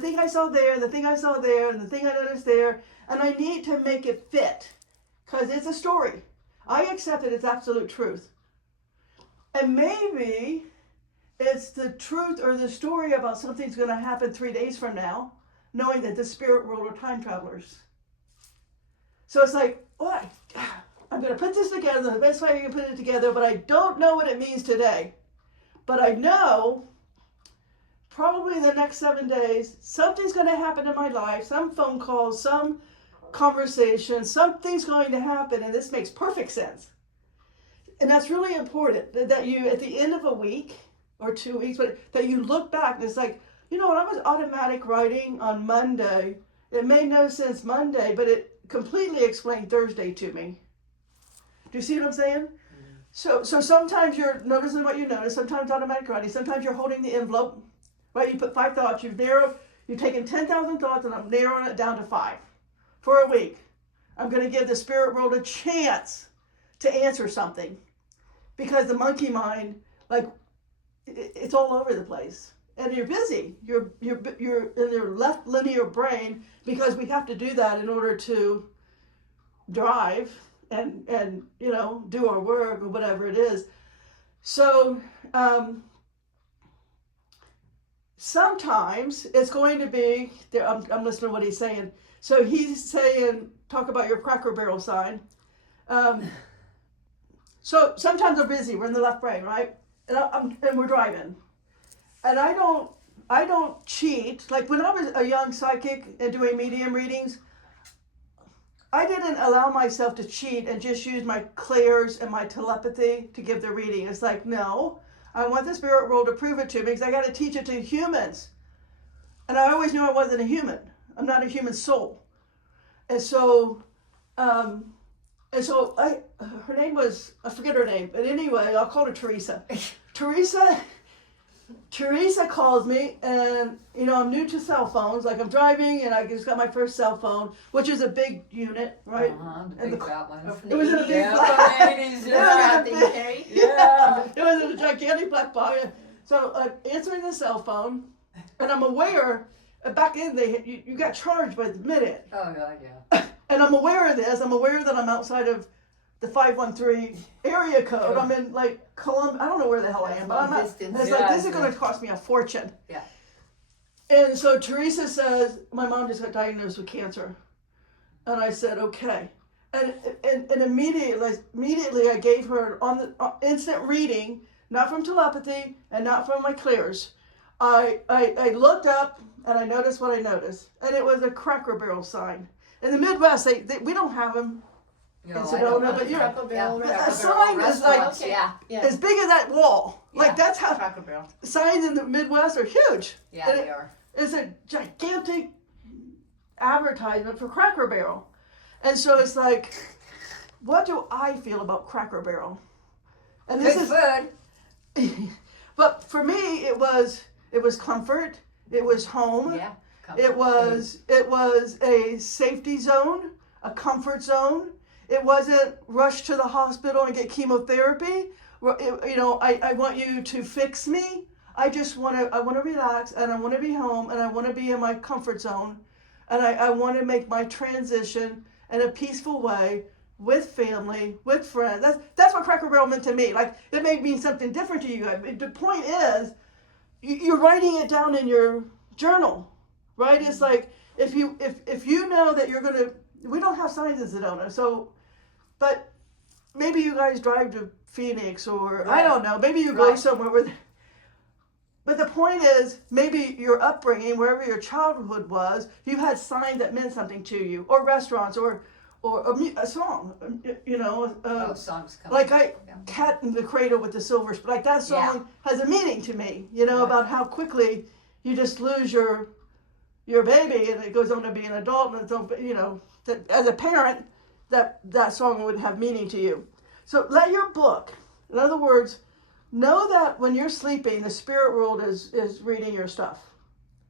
thing I saw there, the thing I saw there, and the thing I noticed there, and I need to make it fit because it's a story. I accept that it's absolute truth. And maybe it's the truth or the story about something's going to happen 3 days from now, knowing that the spirit world are time travelers. So it's like, I'm going to put this together the best way I can put it together, but I don't know what it means today. But I know probably in the next 7 days, something's going to happen in my life, some phone calls, some conversation, something's going to happen, and this makes perfect sense. And that's really important, that you, at the end of a week or 2 weeks, but that you look back and it's like, You know, when I was automatic writing on Monday, it made no sense Monday, but it completely explained Thursday to me. Do you see what I'm saying? So sometimes you're noticing what you notice, sometimes automatic writing, sometimes you're holding the envelope, right? You put 5 thoughts, you've taken 10,000 thoughts and I'm narrowing it down to 5 for a week. I'm going to give the spirit world a chance to answer something because the monkey mind, like, it's all over the place. And you're busy. You're in your left linear brain because we have to do that in order to drive and you know, do our work or whatever it is. So sometimes it's going to be there. I'm listening to what he's saying. So he's saying, talk about your Cracker Barrel sign. So sometimes we're busy. We're in the left brain, right? And we're driving. And I don't cheat. Like when I was a young psychic and doing medium readings, I didn't allow myself to cheat and just use my clairs and my telepathy to give the reading. It's like, no, I want the spirit world to prove it to me because I got to teach it to humans. And I always knew I wasn't a human. I'm not a human soul. And so, her name was, I forget her name, but anyway, I'll call her Teresa. Teresa calls me, and you know, I'm new to cell phones. Like I'm driving, and I just got my first cell phone, which is a big unit, right? The big fat ones. It was in a big it was in a gigantic black box. So I'm answering the cell phone, and I'm aware. Back in you got charged by the minute. Oh God, yeah. And I'm aware of this. I'm aware that I'm outside of the 513 area code. I'm in like Columbia. I don't know where the hell I am, but I'm not. And it's like, this is going to cost me a fortune. Yeah. And so Teresa says, my mom just got diagnosed with cancer. And I said, okay. And immediately I gave her on the instant reading, not from telepathy and not from my clairs. I looked up and I noticed what I noticed. And it was a Cracker Barrel sign. In the Midwest, we don't have them. No, In Sedona, but a sign is like as big as that wall. Yeah. Like that's how Cracker Barrel. signs in the Midwest are huge. Yeah, And they are. It's a gigantic advertisement for Cracker Barrel. And so it's like, what do I feel about Cracker Barrel? And this Good is food. but for me it was comfort, it was home. Yeah. It was a safety zone, a comfort zone. It wasn't rush to the hospital and get chemotherapy. I want you to fix me. I want to relax, and I want to be home, and I want to be in my comfort zone, and I want to make my transition in a peaceful way with family, with friends. That's what Cracker Barrel meant to me. Like it may mean something different to you guys. The point is, you're writing it down in your journal, right? It's like if you know that you're gonna. We don't have signs in Sedona, so. But maybe you guys drive to Phoenix or Right. I don't know. Maybe you go somewhere where. But the point is, maybe your upbringing, wherever your childhood was, you had signs that meant something to you, or restaurants, or a song. You know, Songs come. like Cat in the Cradle with the Silver Spoon. Like that song has a meaning to me. You know, about how quickly you just lose your baby and it goes on to be an adult, and it's you know, as a parent. That song would have meaning to you. So let your book, in other words, know that when you're sleeping, the spirit world is reading your stuff,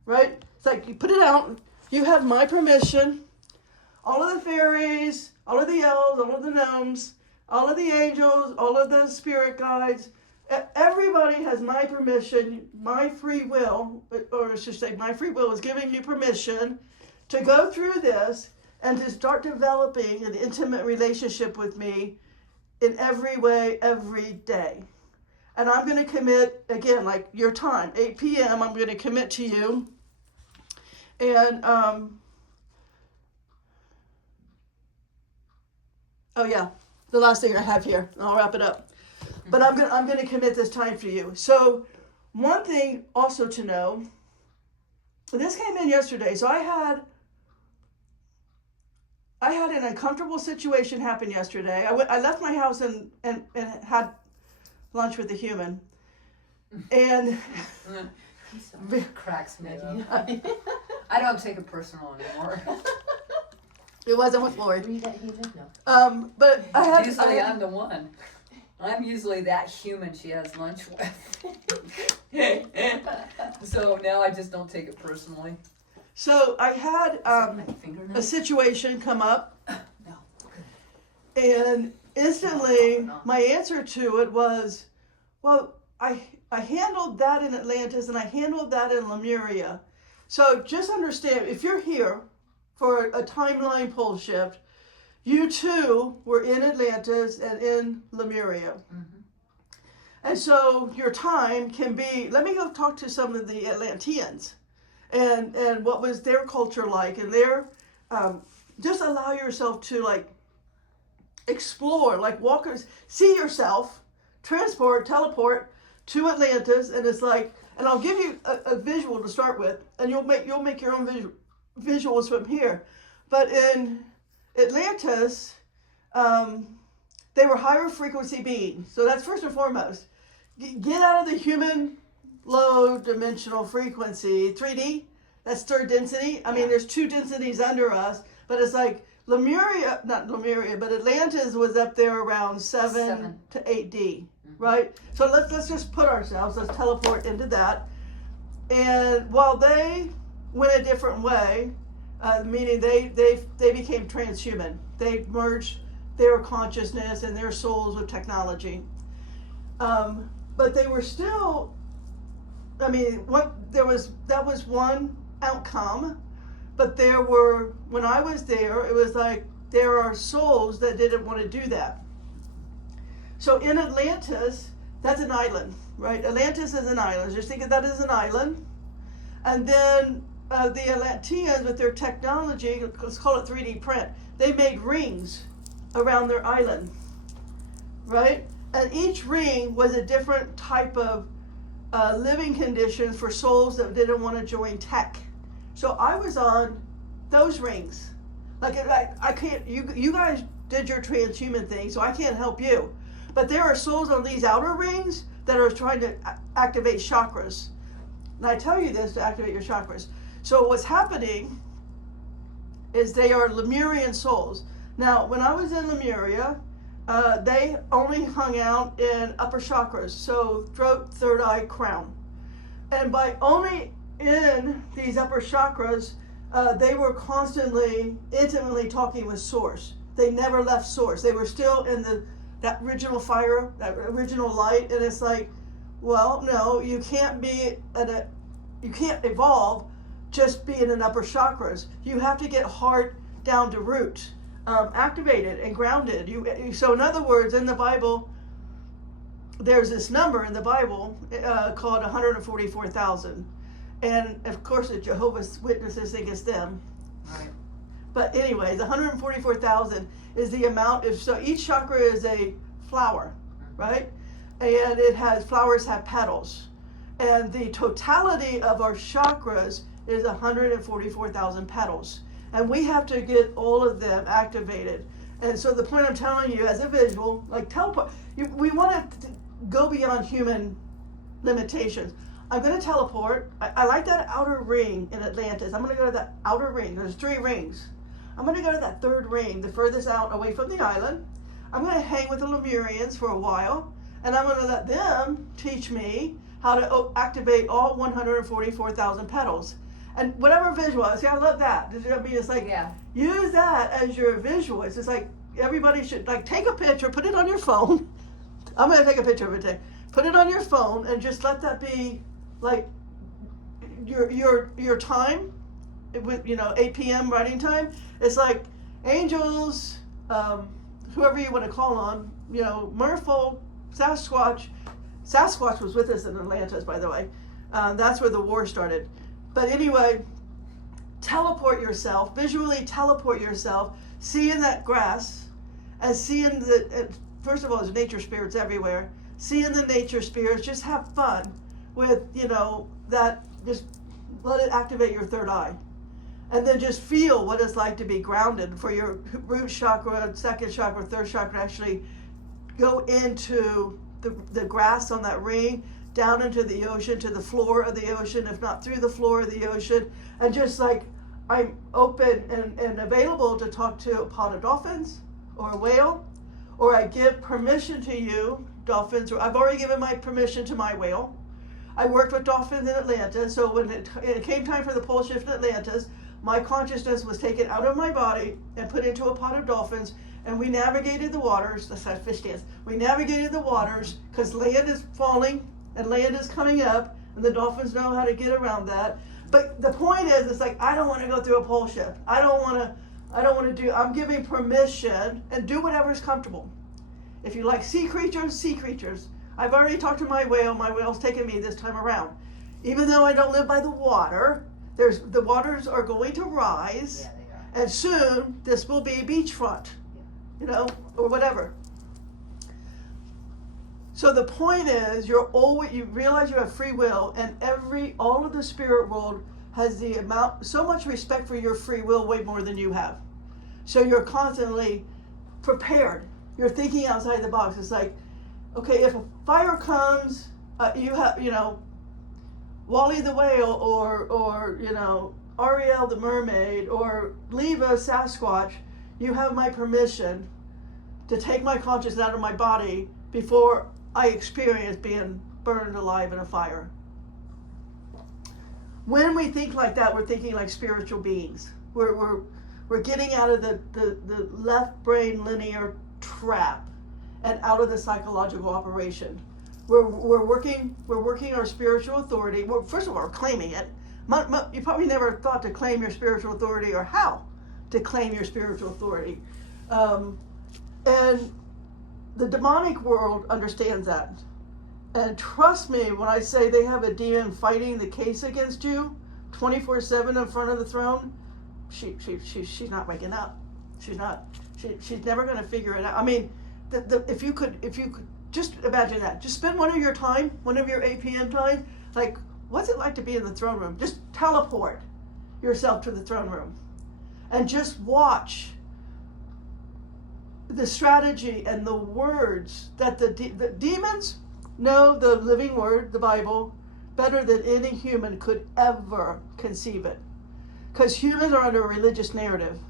right? It's like you put it out, you have my permission, all of the fairies, all of the elves, all of the gnomes, all of the angels, all of the spirit guides, everybody has my permission, my free will, or I should say my free will is giving you permission to go through this and to start developing an intimate relationship with me in every way, every day. And I'm going to commit, again, like your time, 8 p.m., I'm going to commit to you. And, oh yeah, the last thing I have here, and I'll wrap it up. But I'm going to commit this time for you. So one thing also to know, this came in yesterday, so I had an uncomfortable situation happen yesterday. I left my house and had lunch with a human. And I'm sorry. Cracks me up. Imagine. I don't take it personal anymore. It wasn't with Lori. Were you that human? No. But I had. Usually I'm the one. I'm usually that human she has lunch with. So now I just don't take it personally. So I had My fingernail? a situation come up, No. and instantly my answer to it was, well, I handled that in Atlantis and I handled that in Lemuria. So just understand, if you're here for a timeline pole shift, you too were in Atlantis and in Lemuria. Mm-hmm. And so your time can be, let me go talk to some of the Atlanteans and what was their culture like, and their, just allow yourself to like explore, like walkers, see yourself, transport, teleport to Atlantis, and it's like, and I'll give you a visual to start with, and you'll make your own visuals from here. But in Atlantis, they were higher frequency beings. So that's first and foremost. Get out of the human low dimensional frequency. 3D, that's third density. I mean, there's two densities under us, but it's like Lemuria, not Lemuria, but Atlantis was up there around 7 to 8D, right? So let's just put ourselves, let's teleport into that. And while they went a different way, meaning they became transhuman. They merged their consciousness and their souls with technology. But they were still, I mean, that was one outcome, but there were, when I was there, it was like, there are souls that didn't want to do that. So in Atlantis, that's an island, right? Atlantis is an island. Just think of that as an island. And then the Atlanteans, with their technology, let's call it 3D print, they made rings around their island, right? And each ring was a different type of living conditions for souls that didn't want to join tech. So I was on those rings. Like I can't, you guys did your transhuman thing, so I can't help you. But there are souls on these outer rings that are trying to activate chakras. And I tell you this to activate your chakras. So what's happening is they are Lemurian souls. Now, when I was in Lemuria, they only hung out in upper chakras, so throat, third eye, crown. And by only in these upper chakras, they were constantly, intimately talking with Source. They never left Source. They were still in that original fire, that original light, and it's like, well, no, you can't be you can't evolve just being in upper chakras. You have to get heart down to root. Activated and grounded. So in other words, in the Bible, there's this number in the Bible called 144,000. And of course the Jehovah's Witnesses think it's them. Right. But anyways, 144,000 is the amount, so each chakra is a flower, right? And flowers have petals. And the totality of our chakras is 144,000 petals. And we have to get all of them activated. And so the point I'm telling you as a visual, like teleport, we want to go beyond human limitations. I'm going to teleport. I like that outer ring in Atlantis. I'm going to go to that outer ring. There's 3 rings. I'm going to go to that third ring, the furthest out away from the island. I'm going to hang with the Lemurians for a while. And I'm going to let them teach me how to activate all 144,000 petals. And whatever visual, see, I love that. I mean, it's like, use that as your visual. It's just like, everybody should, like, take a picture, put it on your phone. I'm going to take a picture of it today. Put it on your phone and just let that be, like, your time, with, 8 p.m. writing time. It's like, angels, whoever you want to call on, merfolk, Sasquatch. Sasquatch was with us in Atlantis, by the way. That's where the war started. But anyway, teleport yourself, visually teleport yourself, see in that grass, and see in first of all, there's nature spirits everywhere. See in the nature spirits, just have fun with, that, just let it activate your third eye. And then just feel what it's like to be grounded for your root chakra, second chakra, third chakra, actually go into the grass on that ring, down into the ocean, to the floor of the ocean, if not through the floor of the ocean, and just like I'm open and available to talk to a pod of dolphins or a whale, or I give permission to you, dolphins, or I've already given my permission to my whale. I worked with dolphins in Atlantis, so when it came time for the pole shift in Atlantis, my consciousness was taken out of my body and put into a pod of dolphins, and we navigated the waters. That's how fish dance. We navigated the waters because land is falling and land is coming up, and the dolphins know how to get around that. But the point is, it's like I don't want to go through a pole shift. I don't want to do. I'm giving permission and do whatever's comfortable. If you like sea creatures, sea creatures. I've already talked to my whale. My whale's taking me this time around. Even though I don't live by the water, the waters are going to rise, Yeah, they are. and soon this will be beachfront, you know, or whatever. So the point is, you realize you have free will, and all of the spirit world has so much respect for your free will, way more than you have. So you're constantly prepared. You're thinking outside the box. It's like, okay, if a fire comes, you have, Wally the whale, or Ariel the mermaid, or Leva Sasquatch, you have my permission to take my consciousness out of my body before I experience being burned alive in a fire. When we think like that, we're thinking like spiritual beings. We're getting out of the left brain linear trap and out of the psychological operation. We're working our spiritual authority. Well, first of all, we're claiming it. You probably never thought to claim your spiritual authority or how to claim your spiritual authority. And the demonic world understands that. And trust me when I say they have a demon fighting the case against you 24/7 in front of the throne. She's not waking up. She's not. She's never going to figure it out. I mean, if you could just imagine that. Just spend one of your 8 p.m. time, like, what's it like to be in the throne room? Just teleport yourself to the throne room and just watch the strategy and the words that the demons know the living word, the Bible, better than any human could ever conceive it. Because humans are under a religious narrative.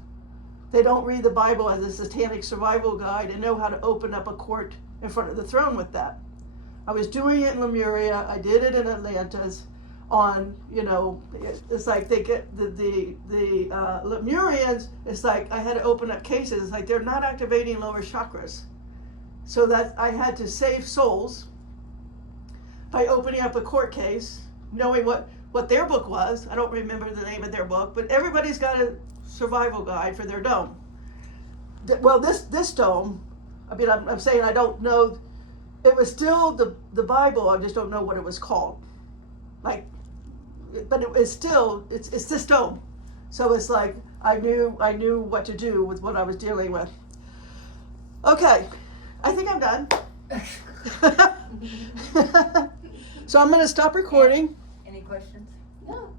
They don't read the Bible as a satanic survival guide and know how to open up a court in front of the throne with that. I was doing it in Lemuria. I did it in Atlantis. It's like they get the Lemurians. It's like I had to open up cases. It's like they're not activating lower chakras, so that I had to save souls by opening up a court case, knowing what their book was. I don't remember the name of their book, but everybody's got a survival guide for their dome. Well, this dome, I mean, I'm saying I don't know. It was still the Bible. I just don't know what it was called. But it's this dome. So it's like I knew what to do with what I was dealing with. Okay, I think I'm done. So I'm going to stop recording. Any questions? No.